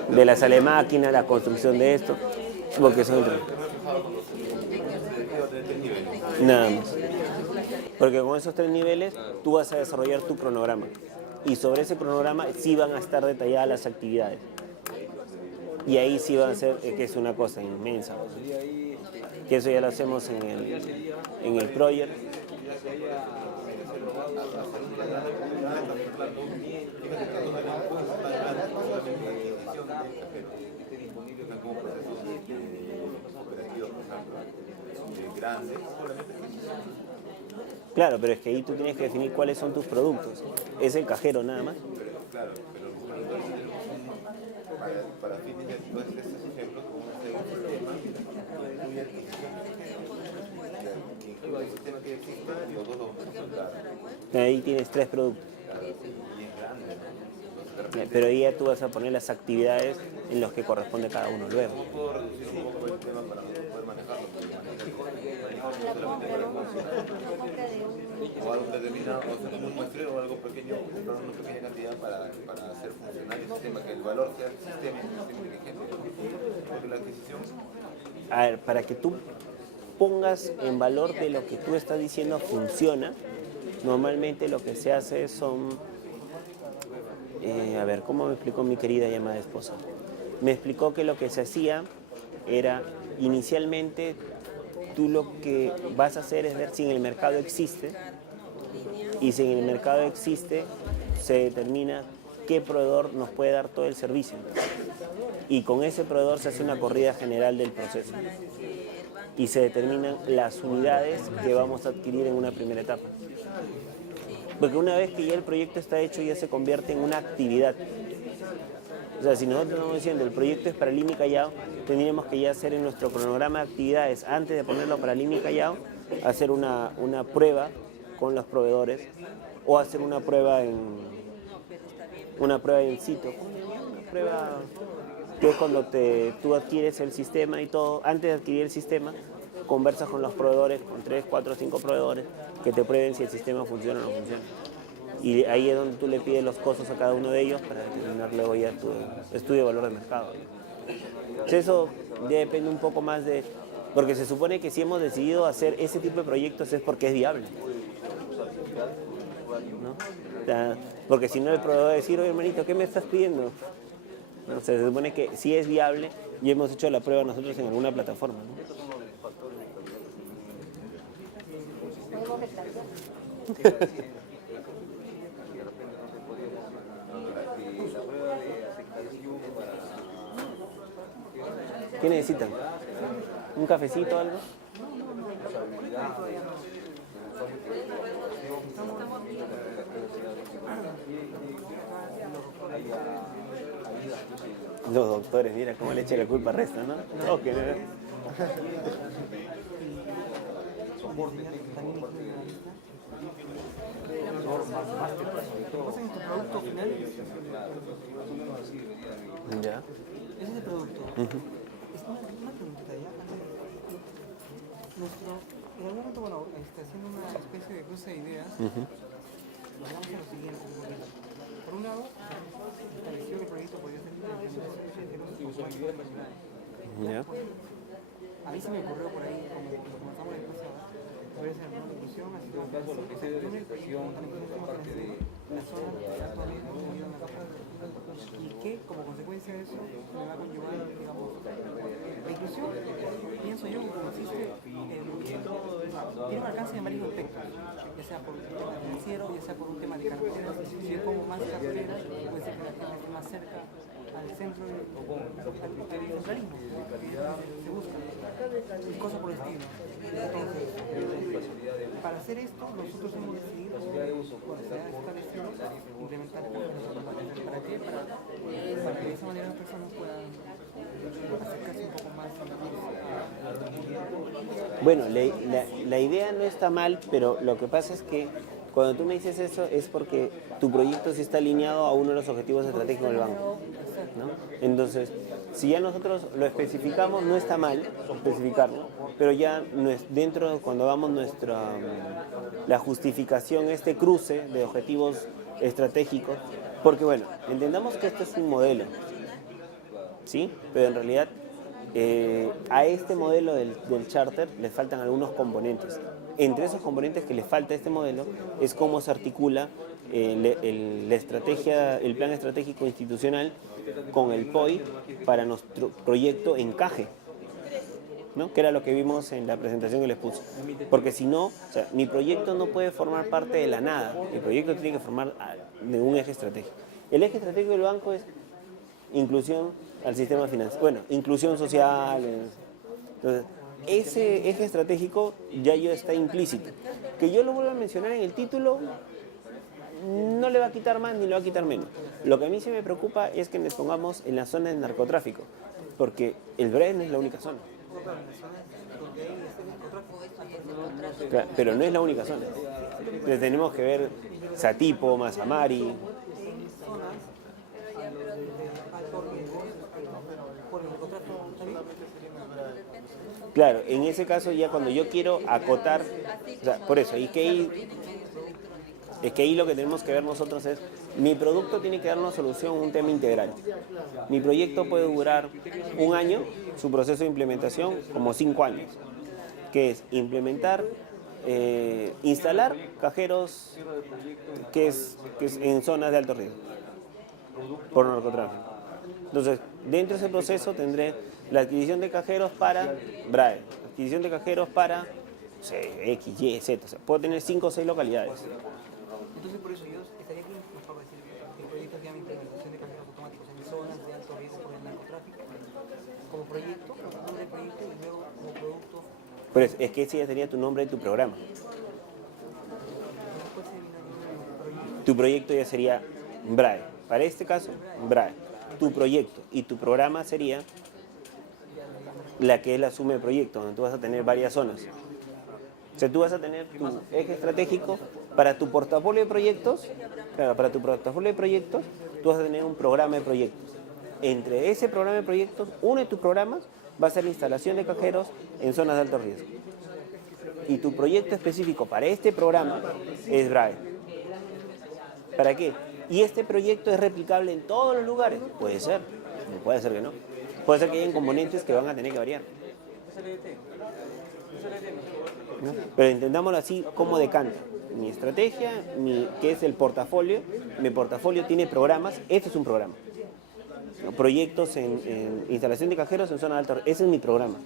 la sala de máquina, la construcción de esto, porque son nada más. Porque con esos tres niveles tú vas a desarrollar tu cronograma y sobre ese cronograma sí van a estar detalladas las actividades. Y ahí sí va a ser, que es una cosa inmensa. Que eso ya lo hacemos en el project. Claro, pero es que ahí tú tienes que definir cuáles son tus productos. Es el cajero nada más. Claro, pero para fines de todos estos ejemplos, como un problema, incluye adquisición que incluye el sistema que existe y los dos lo vamos a soltar. Ahí tienes tres productos. Y es grande, ¿no? Pero ahí ya tú vas a poner las actividades en los que corresponde cada uno luego. ¿Cómo puedo reducir un poco el tema para poder manejarlo? Solamente para el o algo determinado, o sea, como un muestreo o algo pequeño, comprar una pequeña cantidad para hacer funcionar el sistema, que el valor sea el sistema y no sistema inteligente. Porque la adquisición... A ver, para que tú pongas en valor de lo que tú estás diciendo funciona, normalmente lo que se hace son... a ver, ¿cómo me explicó mi querida llamada esposa? Me explicó que lo que se hacía era, inicialmente, tú lo que vas a hacer es ver si en el mercado existe, y si en el mercado existe, se determina qué proveedor nos puede dar todo el servicio. Y con ese proveedor se hace una corrida general del proceso. Y se determinan las unidades que vamos a adquirir en una primera etapa. Porque una vez que ya el proyecto está hecho, ya se convierte en una actividad. O sea, si nosotros estamos diciendo el proyecto es para Lima y Callao, tendríamos que ya hacer en nuestro cronograma de actividades, antes de ponerlo para Lima y Callao, hacer una prueba con los proveedores o hacer una prueba en sitio. Una prueba que es cuando tú adquieres el sistema y todo. Antes de adquirir el sistema, conversas con los proveedores, con 3, 4, 5 proveedores, que te prueben si el sistema funciona o no funciona. Y ahí es donde tú le pides los costos a cada uno de ellos para determinar luego ya tu estudio de valor de mercado. Entonces eso ya depende un poco más de... Porque se supone que si hemos decidido hacer ese tipo de proyectos es porque es viable, ¿no? O sea, porque si no el proveedor va a decir, oye hermanito, ¿qué me estás pidiendo? O sea, se supone que si es viable y hemos hecho la prueba nosotros en alguna plataforma, ¿no? Podemos recalcar. ¿Qué necesitan? ¿Un cafecito o algo? Los doctores, mira cómo le echa la culpa al resto, ¿no? Oh, que no. Entonces, en tu producto final, Ya. ese es el producto. Es una preguntita ya. En algún momento, bueno, haciendo una especie de cruce de ideas, llegamos a lo siguiente. Por un lado, estableció que el proyecto podría ser Ya. a mí se me ocurrió por ahí, como comenzamos la discusión, podría ser una inclusión, así como la zona y que como consecuencia de eso me va a conllevar, digamos, la inclusión, pienso yo, que consiste tiene un alcance de varios aspectos, ya sea por un tema financiero, ya sea por un tema de carreteras. Si yo pongo más carreteras, puede ser que la gente esté más cerca al centro del centralismo, se busca, y cosas por el estilo. Entonces, para hacer esto, nosotros hemos decidido, cuando se ha establecido, implementar cambios. ¿Para qué? Para que de esa manera las personas puedan acercarse un poco más a la... Bueno, la idea no está mal, pero lo que pasa es que cuando tú me dices eso es porque tu proyecto sí está alineado a uno de los objetivos estratégicos del banco, ¿no? Entonces, si ya nosotros lo especificamos, no está mal especificarlo, pero ya dentro, cuando hagamos la justificación, este cruce de objetivos estratégicos, porque bueno, entendamos que esto es un modelo, ¿sí? Pero en realidad a este modelo del charter le faltan algunos componentes. Entre esos componentes que le falta a este modelo es cómo se articula la estrategia, el plan estratégico institucional con el POI para nuestro proyecto encaje, ¿no? Que era lo que vimos en la presentación que les puse. Porque si no, o sea, mi proyecto no puede formar parte de la nada. Mi proyecto tiene que formar de un eje estratégico. El eje estratégico del banco es inclusión al sistema financiero, bueno, inclusión social. Entonces, ese eje estratégico ya está implícito. Que yo lo vuelva a mencionar en el título no le va a quitar más ni le va a quitar menos. Lo que a mí sí me preocupa es que nos pongamos en la zona del narcotráfico, porque el BREN no es la única zona. Claro, pero no es la única zona. Entonces tenemos que ver Satipo, Mazamari. Claro, en ese caso ya cuando yo quiero acotar, o sea, por eso, es que ahí lo que tenemos que ver nosotros es, mi producto tiene que dar una solución a un tema integral. Mi proyecto puede durar 1 año, su proceso de implementación como 5 años, que es implementar, instalar cajeros que es en zonas de alto riesgo por narcotráfico. Entonces, dentro de ese proceso tendré la adquisición de cajeros para BRAE, adquisición de cajeros para X, Y, Z, o sea, puedo tener 5 o 6 localidades. Entonces, por eso yo estaría aquí mejor decir que el proyecto se llama implementación de cajeros automáticos en zonas de alto riesgo por el narcotráfico, como proyecto, como nombre de proyecto y luego como producto. Pero es que ese ya sería tu nombre de tu programa. Después se viene Tu proyecto ya sería BRAE. Para este caso, BRAE. Tu proyecto y tu programa sería la que es la suma de proyectos, donde tú vas a tener varias zonas. O sea, tú vas a tener tu eje estratégico para tu portafolio de proyectos. Claro, para tu portafolio de proyectos, tú vas a tener un programa de proyectos. Entre ese programa de proyectos, uno de tus programas va a ser la instalación de cajeros en zonas de alto riesgo. Y tu proyecto específico para este programa es BRAE. ¿Para qué? ¿Y este proyecto es replicable en todos los lugares? Puede ser, puede ser que no. Puede ser que hayan componentes que van a tener que variar. ¿No? Pero intentámoslo así como decanta. Mi estrategia, que es el portafolio. Mi portafolio tiene programas. Este es un programa. Proyectos en instalación de cajeros en zona de alto riesgo. Ese es mi programa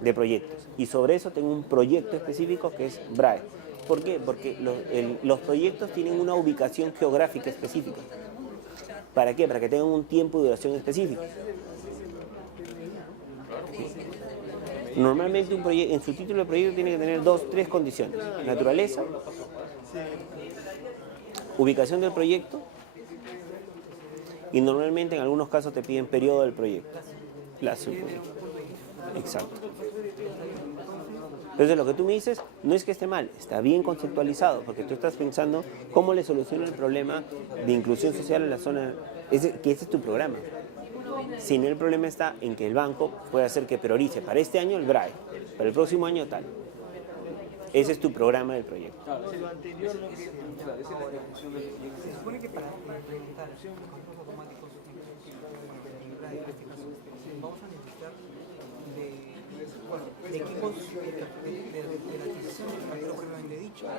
de proyectos. Y sobre eso tengo un proyecto específico que es BRAE. ¿Por qué? Porque los proyectos tienen una ubicación geográfica específica. ¿Para qué? Para que tengan un tiempo de duración específico. Normalmente en su título de proyecto tiene que tener 3 condiciones. Naturaleza, ubicación del proyecto y normalmente en algunos casos te piden periodo del proyecto. Plazo del proyecto. Exacto. Entonces lo que tú me dices no es que esté mal, está bien conceptualizado, porque tú estás pensando cómo le soluciono el problema de inclusión social en la zona, que ese es tu programa. Si no, el problema está en que el banco puede hacer que priorice para este año el BRAE, para el próximo año tal. Ese es tu programa del proyecto. Se supone que para implementar cajeros automáticos vamos a necesitar de equipos de la adquisición del cajero previamente dicho, de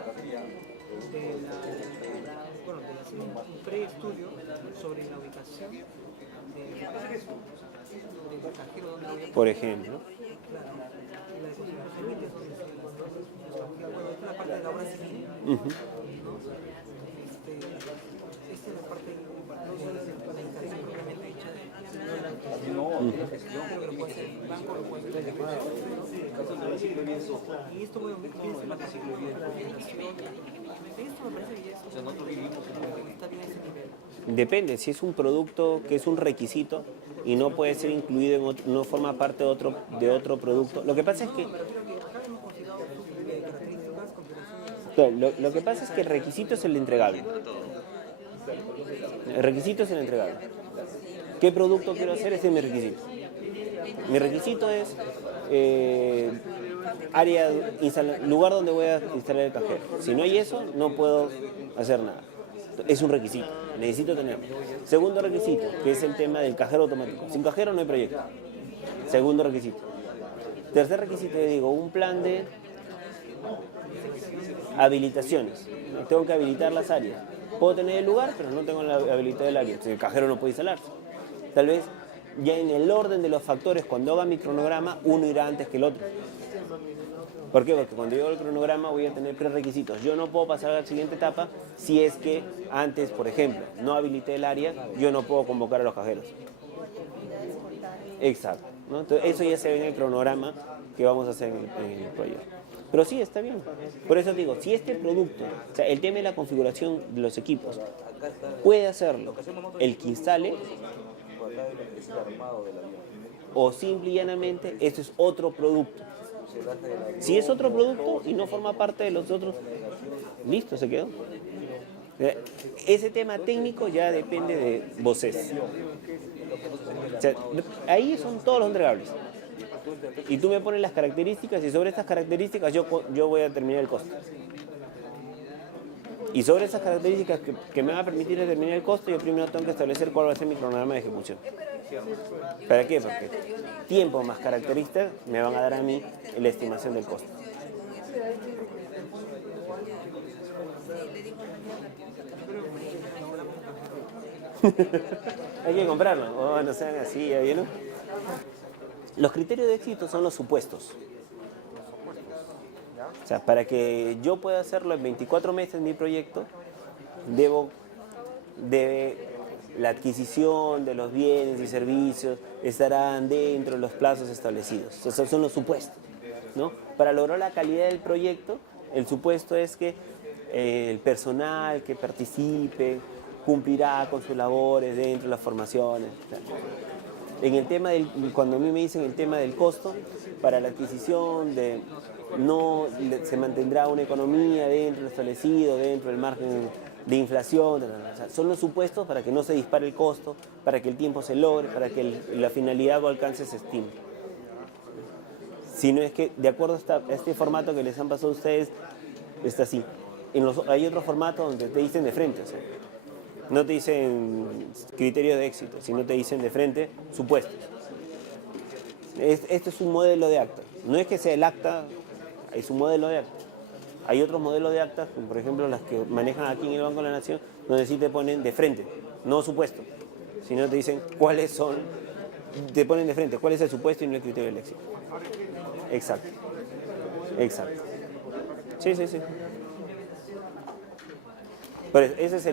hacer un preestudio sobre la ubicación del cajero donde voy a... Por ejemplo. Claro, y la de conseguir los límites donde bueno, esta es la parte de la obra civil, ¿no? Esta es la parte de la instalación propiamente dicha de yo creo que lo puede hacer el banco, lo puede hacer el y esto bueno, tiene que ser ciclo de vida de la generación. Esto me parece que ya es nosotros vivimos está bien ese nivel. Depende, si es un producto que es un requisito y no puede ser incluido en otro, no forma parte de otro producto. Lo que pasa es que lo que pasa es que el requisito es el entregable. El requisito es el entregable. ¿Qué producto quiero hacer? Ese es mi requisito. Mi requisito es lugar donde voy a instalar el cajero. Si no hay eso, no puedo hacer nada. Es un requisito, necesito tenerlo. Segundo requisito, que es el tema del cajero automático. Sin cajero no hay proyecto. Segundo requisito. Tercer requisito, yo digo, un plan de habilitaciones. Tengo que habilitar las áreas. Puedo tener el lugar, pero no tengo habilitado el área. Entonces el cajero no puede instalarse. Tal vez ya en el orden de los factores, cuando haga mi cronograma, uno irá antes que el otro. ¿Por qué? Porque cuando yo hago el cronograma voy a tener 3 requisitos. Yo no puedo pasar a la siguiente etapa si es que antes, por ejemplo, no habilité el área, yo no puedo convocar a los cajeros. Exacto, ¿no? Entonces, eso ya se ve en el cronograma que vamos a hacer en el proyecto. Pero sí, está bien. Por eso digo, si este producto, o sea, el tema de la configuración de los equipos, puede hacerlo el que instale, o simple y llanamente, esto es otro producto. Si es otro producto y no forma parte de los otros, listo, se quedó. Ese tema técnico ya depende de voces. O sea, ahí son todos los entregables. Y tú me pones las características y sobre estas características yo voy a determinar el costo. Y sobre esas características que me van a permitir determinar el costo, yo primero tengo que establecer cuál va a ser mi cronograma de ejecución. ¿Para qué? Porque tiempo más características me van a dar a mí la estimación del costo. Hay que comprarlo, o no sean así, ¿ya vieron? Los criterios de éxito son los supuestos. O sea, para que yo pueda hacerlo en 24 meses mi proyecto, la adquisición de los bienes y servicios estarán dentro de los plazos establecidos. Esos son los supuestos, ¿no? Para lograr la calidad del proyecto, el supuesto es que el personal que participe cumplirá con sus labores dentro de las formaciones. En el tema cuando a mí me dicen el tema del costo, para la adquisición se mantendrá una economía dentro del establecido, dentro del margen de inflación, o sea, son los supuestos para que no se dispare el costo, para que el tiempo se logre, para que la finalidad o alcance se estime. Si no es que, de acuerdo a este formato que les han pasado a ustedes, está así. Hay otro formato donde te dicen de frente, o sea, no te dicen criterios de éxito, sino te dicen de frente supuestos. Este es un modelo de acta. No es que sea el acta, es un modelo de acta. Hay otros modelos de actas, como por ejemplo las que manejan aquí en el Banco de la Nación, donde sí te ponen de frente, no supuesto, sino te dicen cuáles son, te ponen de frente, cuál es el supuesto y no el criterio del éxito. Exacto. Exacto. Sí. Pero ese es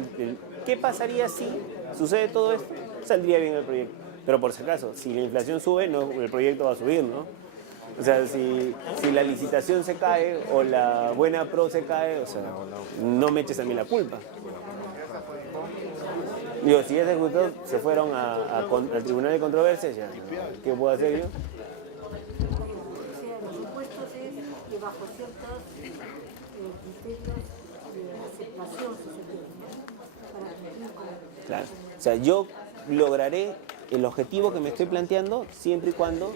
¿qué pasaría si sucede todo esto? Saldría bien el proyecto. Pero por si acaso, si la inflación sube, no, el proyecto va a subir, ¿no? O sea, si la licitación se cae o la buena pro se cae, o sea, no me eches a mí la culpa. Digo, si ya se ejecutó, se fueron al Tribunal de Controversias, ya, ¿qué puedo hacer yo? O sea, los supuestos es que bajo ciertos criterios de aceptación, si se quiere, para cumplir con... Claro. O sea, yo lograré el objetivo que me estoy planteando siempre y cuando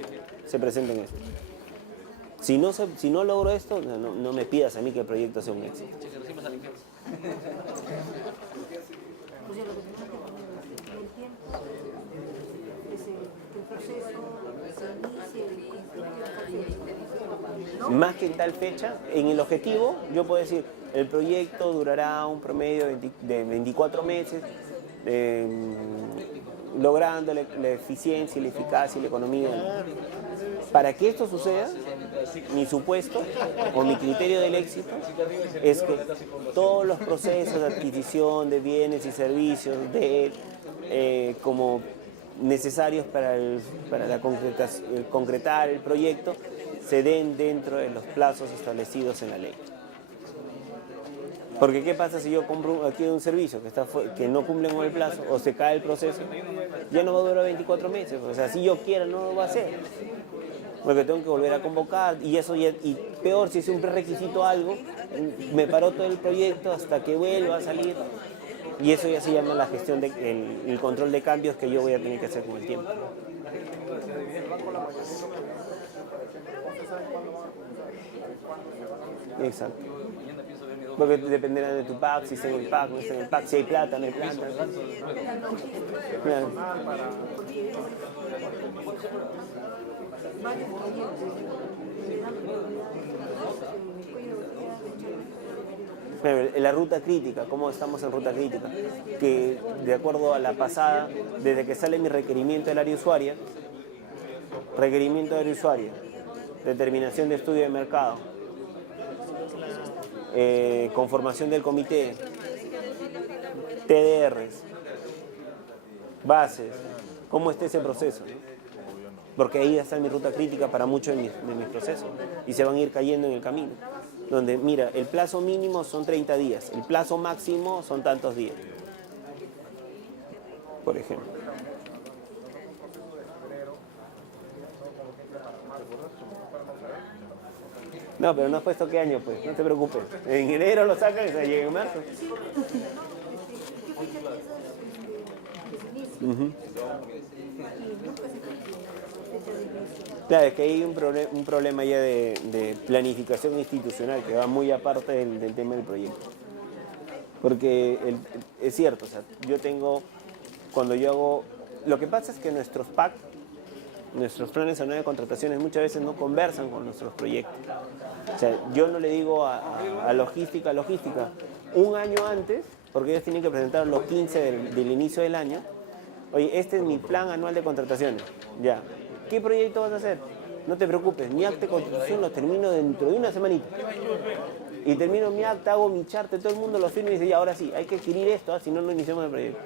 se presenten esto. Si no logro esto, no me pidas a mí que el proyecto sea un éxito. O sea, lo que tenemos que poner es el tiempo, que el proceso se inicie, ¿no? Más que en tal fecha, en el objetivo, yo puedo decir, el proyecto durará un promedio de 24 meses, logrando la eficiencia, la eficacia y la economía. Para que esto suceda, mi supuesto o mi criterio del éxito es que todos los procesos de adquisición de bienes y servicios como necesarios para concretar el proyecto se den dentro de los plazos establecidos en la ley. Porque ¿qué pasa si yo compro aquí un servicio que no cumple con el plazo o se cae el proceso? Ya no va a durar 24 meses. O sea, si yo quiera no lo va a hacer. Porque tengo que volver a convocar y peor si es un prerequisito algo, me paró todo el proyecto hasta que vuelva a salir. Y eso ya se llama la gestión el control de cambios que yo voy a tener que hacer con el tiempo. Exacto. Porque dependerá de tu pack, si está en el pack, no está en el pack, si hay plata, no hay plata. Claro. Pero la ruta crítica, ¿cómo estamos en ruta crítica? Que de acuerdo a la pasada, desde que sale mi requerimiento del área usuaria, determinación de estudio de mercado, conformación del comité, TDRs, bases, ¿cómo está ese proceso? Porque ahí está mi ruta crítica para muchos de mis procesos y se van a ir cayendo en el camino. Donde, mira, el plazo mínimo son 30 días, el plazo máximo son tantos días, por ejemplo. No, pero no has puesto qué año, pues, no te preocupes. En enero lo sacan y se llega en marzo. Claro, es que hay un problema ya de planificación institucional que va muy aparte del tema del proyecto. Porque es cierto, o sea, lo que pasa es que nuestros PAC, nuestros planes anuales de contrataciones muchas veces no conversan con nuestros proyectos. O sea, yo no le digo a logística, un año antes, porque ellos tienen que presentar los 15 del inicio del año, oye, este es mi plan anual de contrataciones, ya. ¿Qué proyecto vas a hacer? No te preocupes, mi acta de constitución lo termino dentro de una semanita. Y termino mi acta, hago mi charte, todo el mundo lo firma y dice, ya, ahora sí, hay que adquirir esto, si no, no iniciamos el proyecto.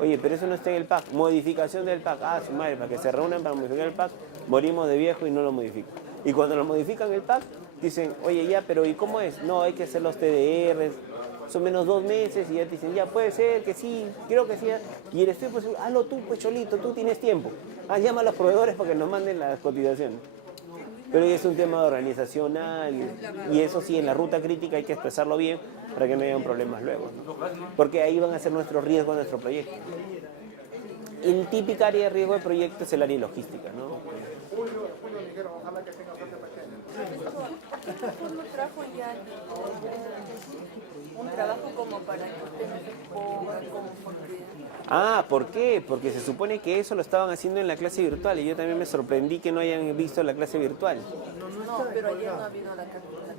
Oye, pero eso no está en el PAC. Modificación del PAC. Su madre, para que se reúnan para modificar el PAC, morimos de viejo y no lo modifican. Y cuando nos modifican el pack, dicen, oye, ya, pero ¿y cómo es? No, hay que hacer los TDRs, son menos 2 meses, y ya te dicen, ya, puede ser que sí, creo que sí. Y el estudio, pues, hazlo tú, pues, Cholito, tú tienes tiempo. Llama a los proveedores para que nos manden las cotizaciones. Pero es un tema organizacional, y eso sí, en la ruta crítica hay que expresarlo bien para que no haya problemas luego, ¿no? Porque ahí van a ser nuestros riesgos de nuestro proyecto. El típico área de riesgo de proyecto es el área logística, ¿no? ¿Cómo trajo ya un trabajo como para que usted no se ponga, como porque... ¿Por qué? Porque se supone que eso lo estaban haciendo en la clase virtual y yo también me sorprendí que no hayan visto la clase virtual. No, pero ayer no ha habido la clase virtual.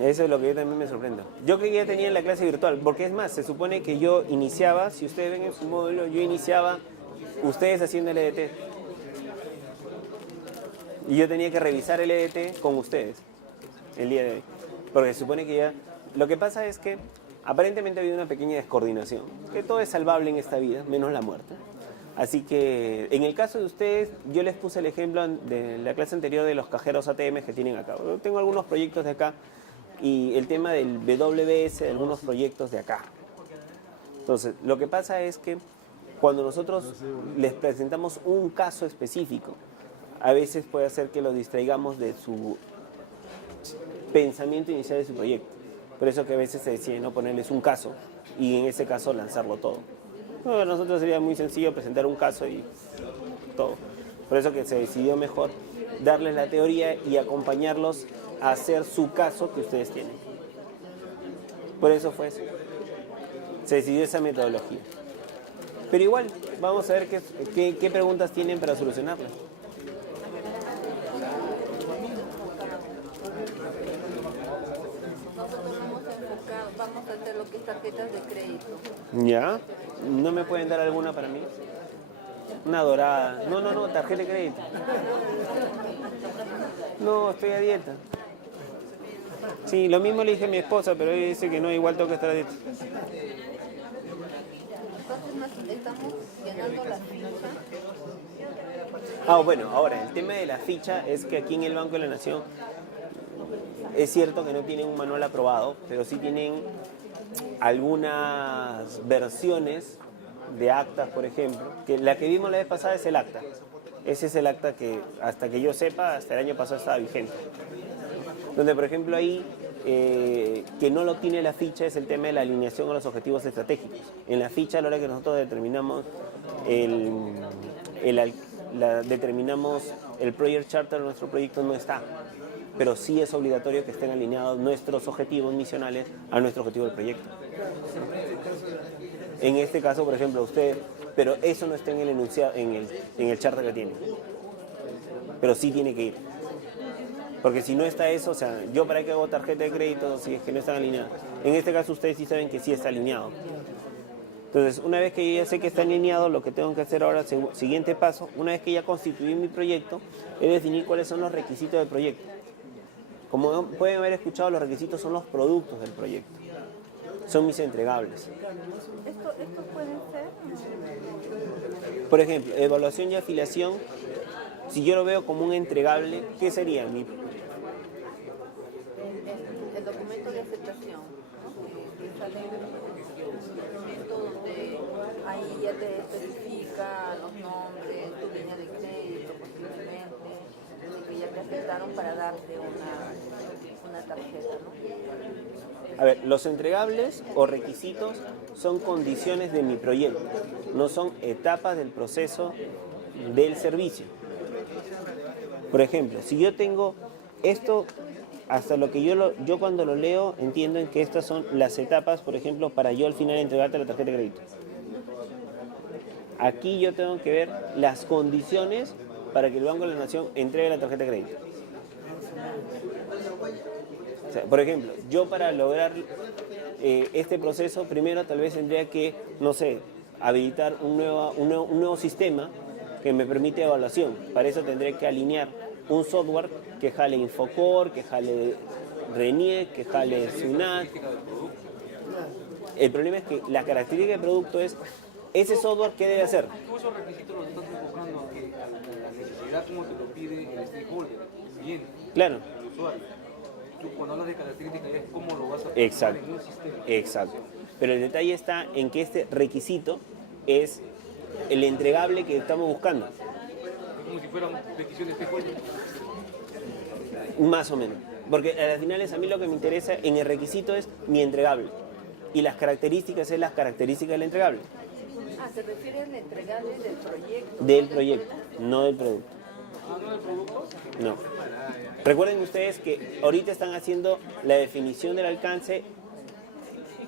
Eso es lo que yo también me sorprendo. Yo que ya tenía en la clase virtual, porque es más, se supone que yo iniciaba, si ustedes ven en su módulo, yo iniciaba ustedes haciendo el EDT. Y yo tenía que revisar el EDT con ustedes el día de hoy. Porque se supone que ya... Lo que pasa es que aparentemente ha habido una pequeña descoordinación. Que todo es salvable en esta vida, menos la muerte. Así que en el caso de ustedes, yo les puse el ejemplo de la clase anterior de los cajeros ATM que tienen acá. Yo tengo algunos proyectos de acá y el tema del WBS, algunos proyectos de acá. Entonces, lo que pasa es que cuando nosotros les presentamos un caso específico, a veces puede hacer que los distraigamos de su pensamiento inicial de su proyecto. Por eso que a veces se decide no ponerles un caso y en ese caso lanzarlo todo. Bueno, a nosotros sería muy sencillo presentar un caso y todo. Por eso que se decidió mejor darles la teoría y acompañarlos a hacer su caso que ustedes tienen. Por eso fue eso. Se decidió esa metodología. Pero igual, vamos a ver qué preguntas tienen para solucionarlas. Vamos a hacer lo que es tarjetas de crédito. ¿Ya? ¿No me pueden dar alguna para mí? Una dorada. No, tarjeta de crédito. No, estoy a dieta. Sí, lo mismo le dije a mi esposa, pero ella dice que no, igual tengo que estar a dieta. Entonces estamos llenando la ficha. Bueno, ahora, el tema de la ficha es que aquí en el Banco de la Nación es cierto que no tienen un manual aprobado, pero sí tienen algunas versiones de actas, por ejemplo, que la que vimos la vez pasada es el acta. Ese es el acta que, hasta que yo sepa, hasta el año pasado estaba vigente. Donde, por ejemplo, ahí, que no lo tiene la ficha es el tema de la alineación a los objetivos estratégicos. En la ficha, a la hora que nosotros determinamos determinamos el project charter de nuestro proyecto, no está. Pero sí es obligatorio que estén alineados nuestros objetivos misionales a nuestro objetivo del proyecto. En este caso, por ejemplo, usted, pero eso no está en el enunciado, en el charter que tiene. Pero sí tiene que ir. Porque si no está eso, o sea, yo para qué hago tarjeta de crédito si es que no están alineados. En este caso ustedes sí saben que sí está alineado. Entonces, una vez que yo ya sé que está alineado, lo que tengo que hacer ahora, siguiente paso, una vez que ya constituí mi proyecto, es definir cuáles son los requisitos del proyecto. Como pueden haber escuchado, los requisitos son los productos del proyecto. Son mis entregables. ¿Estos pueden ser? Por ejemplo, evaluación y afiliación. Si yo lo veo como un entregable, ¿qué sería? El documento de aceptación, ¿no? Que sale un documento donde ahí ya te especifica los nombres, tu línea de crédito posiblemente, que ya te aceptaron para darte una tarjeta, ¿no? A ver, los entregables o requisitos son condiciones de mi proyecto, no son etapas del proceso del servicio. Por ejemplo, si yo tengo esto, hasta lo que yo cuando lo leo entiendo en que estas son las etapas, por ejemplo, para yo al final entregarte la tarjeta de crédito. Aquí yo tengo que ver las condiciones para que el Banco de la Nación entregue la tarjeta de crédito. O sea, por ejemplo, yo para lograr este proceso, primero tal vez tendría que, no sé, habilitar un nuevo sistema que me permite evaluación. Para eso tendré que alinear un software que jale Infocor, que jale RENIEC, que jale SUNAT. El problema es que la característica del producto es ese software, ¿qué debe hacer? ¿Cómo esos requisitos los estás enfocando a la necesidad funcionalidad como te lo pide el stakeholder, el cliente, Claro, el usuario. Tú cuando hablas de características es cómo lo vas a poner exacto, en un sistema. exacto. Pero el detalle está en que este requisito es el entregable que estamos buscando, Es como si fueran peticiones stakeholder. más o menos. Porque al final a mí lo que me interesa en el requisito es mi entregable. Y las características es las características del entregable. Ah, se refiere al entregable del proyecto. Del proyecto, no del producto. Ah, ¿no del producto? No. Recuerden ustedes que ahorita están haciendo la definición del alcance.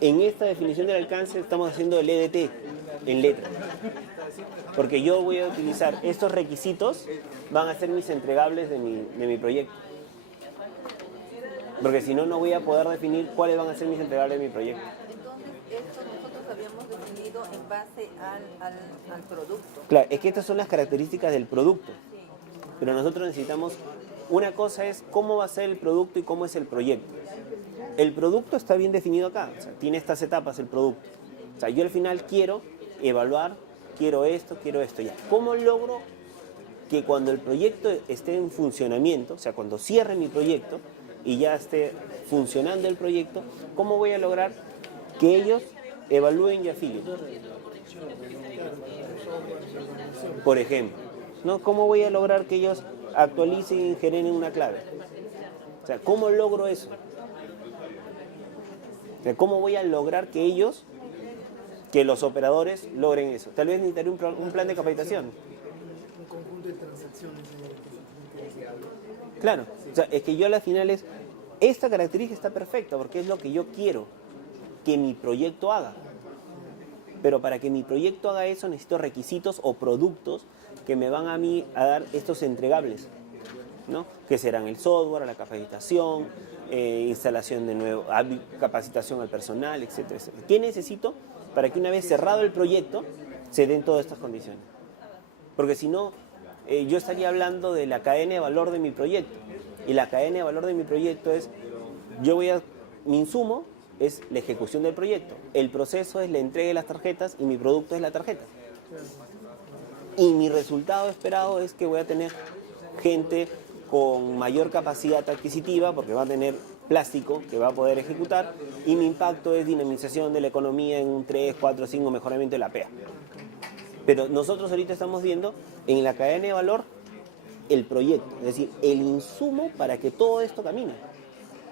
En esta definición del alcance estamos haciendo el EDT en letra. Porque yo voy a utilizar estos requisitos, van a ser mis entregables de mi proyecto. Porque si no, no voy a poder definir cuáles van a ser mis entregables de mi proyecto. Entonces, esto nosotros habíamos definido en base al producto. Claro, es que estas son las características del producto. Pero nosotros necesitamos, una cosa es cómo va a ser el producto y cómo es el proyecto. El producto está bien definido acá, o sea, tiene estas etapas el producto. O sea, yo al final quiero evaluar, quiero esto ya. ¿Cómo logro que cuando el proyecto esté en funcionamiento, o sea, cuando cierre mi proyecto y ya esté funcionando el proyecto, cómo voy a lograr que ellos evalúen y afilien? Por ejemplo, ¿no? ¿Cómo voy a lograr que ellos actualicen y generen una clave? O sea, ¿cómo logro eso? O sea, ¿cómo voy a lograr que ellos, que los operadores logren eso? Tal vez necesitaré un plan de capacitación. Un conjunto de transacciones en el que se tiene que Claro, o sea, es que yo a la final esta característica está perfecta porque es lo que yo quiero que mi proyecto haga. Pero para que mi proyecto haga eso necesito requisitos o productos que me van a mí a dar estos entregables, ¿no? Que serán el software, la capacitación, instalación de nuevo, capacitación al personal, etcétera, etcétera. ¿Qué necesito para que una vez cerrado el proyecto se den todas estas condiciones? Porque si no, yo estaría hablando de la cadena de valor de mi proyecto. Y la cadena de valor de mi proyecto es, mi insumo es la ejecución del proyecto. El proceso es la entrega de las tarjetas y mi producto es la tarjeta. Y mi resultado esperado es que voy a tener gente con mayor capacidad adquisitiva porque va a tener plástico que va a poder ejecutar y mi impacto es dinamización de la economía en un 3, 4, 5 mejoramiento de la PEA. Pero nosotros ahorita estamos viendo en la cadena de valor el proyecto, es decir, el insumo para que todo esto camine.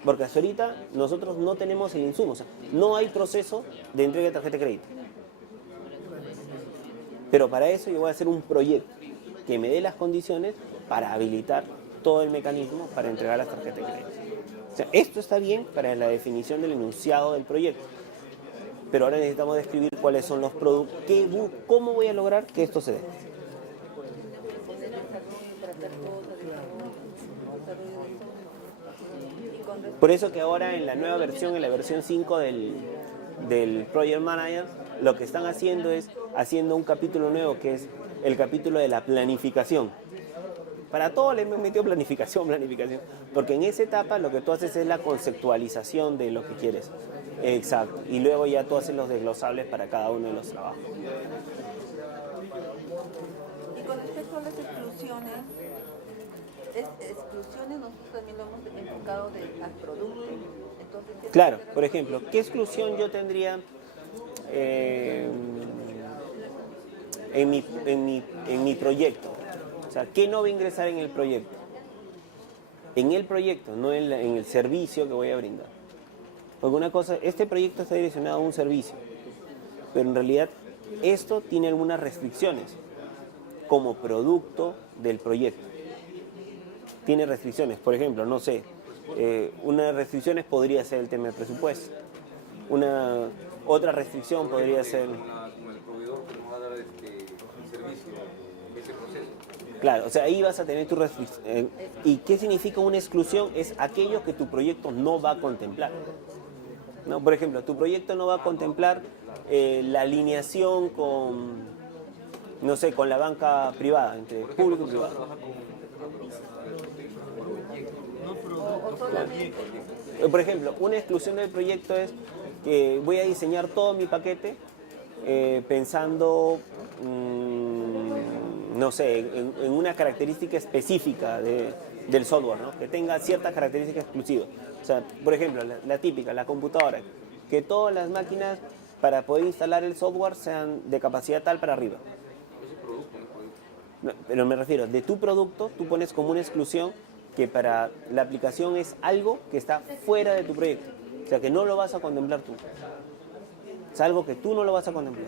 Porque hasta ahorita nosotros no tenemos el insumo, o sea, no hay proceso de entrega de tarjeta de crédito. Pero para eso yo voy a hacer un proyecto que me dé las condiciones para habilitar todo el mecanismo para entregar las tarjetas de crédito. O sea, esto está bien para la definición del enunciado del proyecto. Pero ahora necesitamos describir cuáles son los productos, cómo voy a lograr que esto se dé. Por eso que ahora en la nueva versión, en la versión 5 del Project Manager, lo que están haciendo es haciendo un capítulo nuevo que es el capítulo de la planificación. Para todo le hemos metido planificación, porque en esa etapa lo que tú haces es la conceptualización de lo que quieres. Exacto. Y luego ya tú haces los desglosables para cada uno de los trabajos. Y con respecto a las exclusiones, nosotros también lo hemos enfocado al producto. Entonces, Claro, por ejemplo, ¿qué exclusión yo tendría en mi proyecto? O sea, ¿qué no va a ingresar en el proyecto? En el proyecto, no en el servicio que voy a brindar. Porque una cosa, este proyecto está direccionado a un servicio, pero en realidad esto tiene algunas restricciones como producto del proyecto. Tiene restricciones, por ejemplo, no sé, una de las restricciones podría ser el tema del presupuesto. Otra restricción podría ser... Como el proveedor que nos va a dar el servicio, ese proceso. Claro, o sea, ahí vas a tener tu restricción. ¿Y qué significa una exclusión? Es aquello que tu proyecto no va a contemplar. ¿No? Por ejemplo, tu proyecto no va a contemplar la alineación con, no sé, con la banca privada, entre público y privado. Por ejemplo, una exclusión del proyecto es que voy a diseñar todo mi paquete pensando, no sé, en una característica específica del software, ¿no? Que tenga cierta característica exclusiva. O sea, por ejemplo, la típica, la computadora, que todas las máquinas para poder instalar el software sean de capacidad tal para arriba. No, pero me refiero, de tu producto, tú pones como una exclusión que para la aplicación es algo que está fuera de tu proyecto. O sea, que no lo vas a contemplar tú. Es algo que tú no lo vas a contemplar.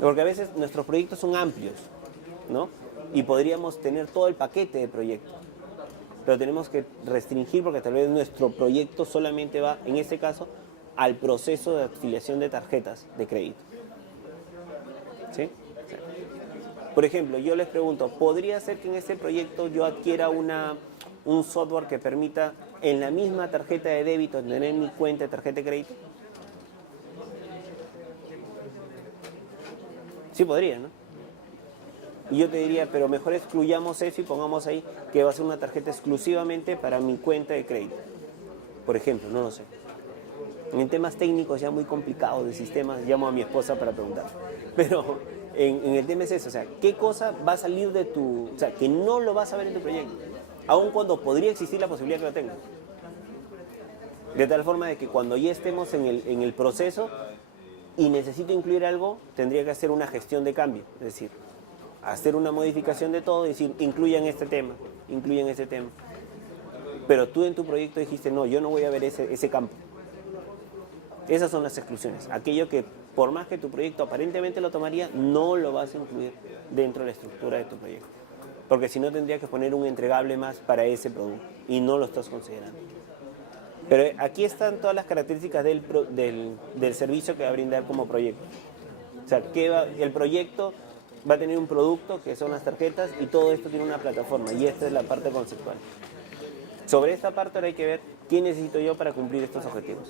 Porque a veces nuestros proyectos son amplios, ¿no? Y podríamos tener todo el paquete de proyectos. Pero tenemos que restringir porque tal vez nuestro proyecto solamente va, en este caso, al proceso de afiliación de tarjetas de crédito. ¿Sí? Por ejemplo, yo les pregunto, ¿podría ser que en este proyecto yo adquiera un software que permita en la misma tarjeta de débito tener mi cuenta de tarjeta de crédito? Sí podría, ¿no? Y yo te diría, pero mejor excluyamos eso y pongamos ahí que va a ser una tarjeta exclusivamente para mi cuenta de crédito. Por ejemplo, no lo sé. En temas técnicos ya muy complicados de sistemas, llamo a mi esposa para preguntar. Pero en el tema es eso, o sea, ¿qué cosa va a salir de tu... O sea, que no lo vas a ver en tu proyecto, aun cuando podría existir la posibilidad que lo tengas. De tal forma de que cuando ya estemos en el proceso y necesito incluir algo, tendría que hacer una gestión de cambio, es decir, hacer una modificación de todo y decir, incluyan este tema. Pero tú en tu proyecto dijiste, no, yo no voy a ver ese campo. Esas son las exclusiones. Aquello que, por más que tu proyecto aparentemente lo tomaría, no lo vas a incluir dentro de la estructura de tu proyecto. Porque si no, tendría que poner un entregable más para ese producto y no lo estás considerando. Pero aquí están todas las características del servicio que va a brindar como proyecto. O sea, el proyecto va a tener un producto que son las tarjetas y todo esto tiene una plataforma y esta es la parte conceptual. Sobre esta parte ahora hay que ver qué necesito yo para cumplir estos objetivos.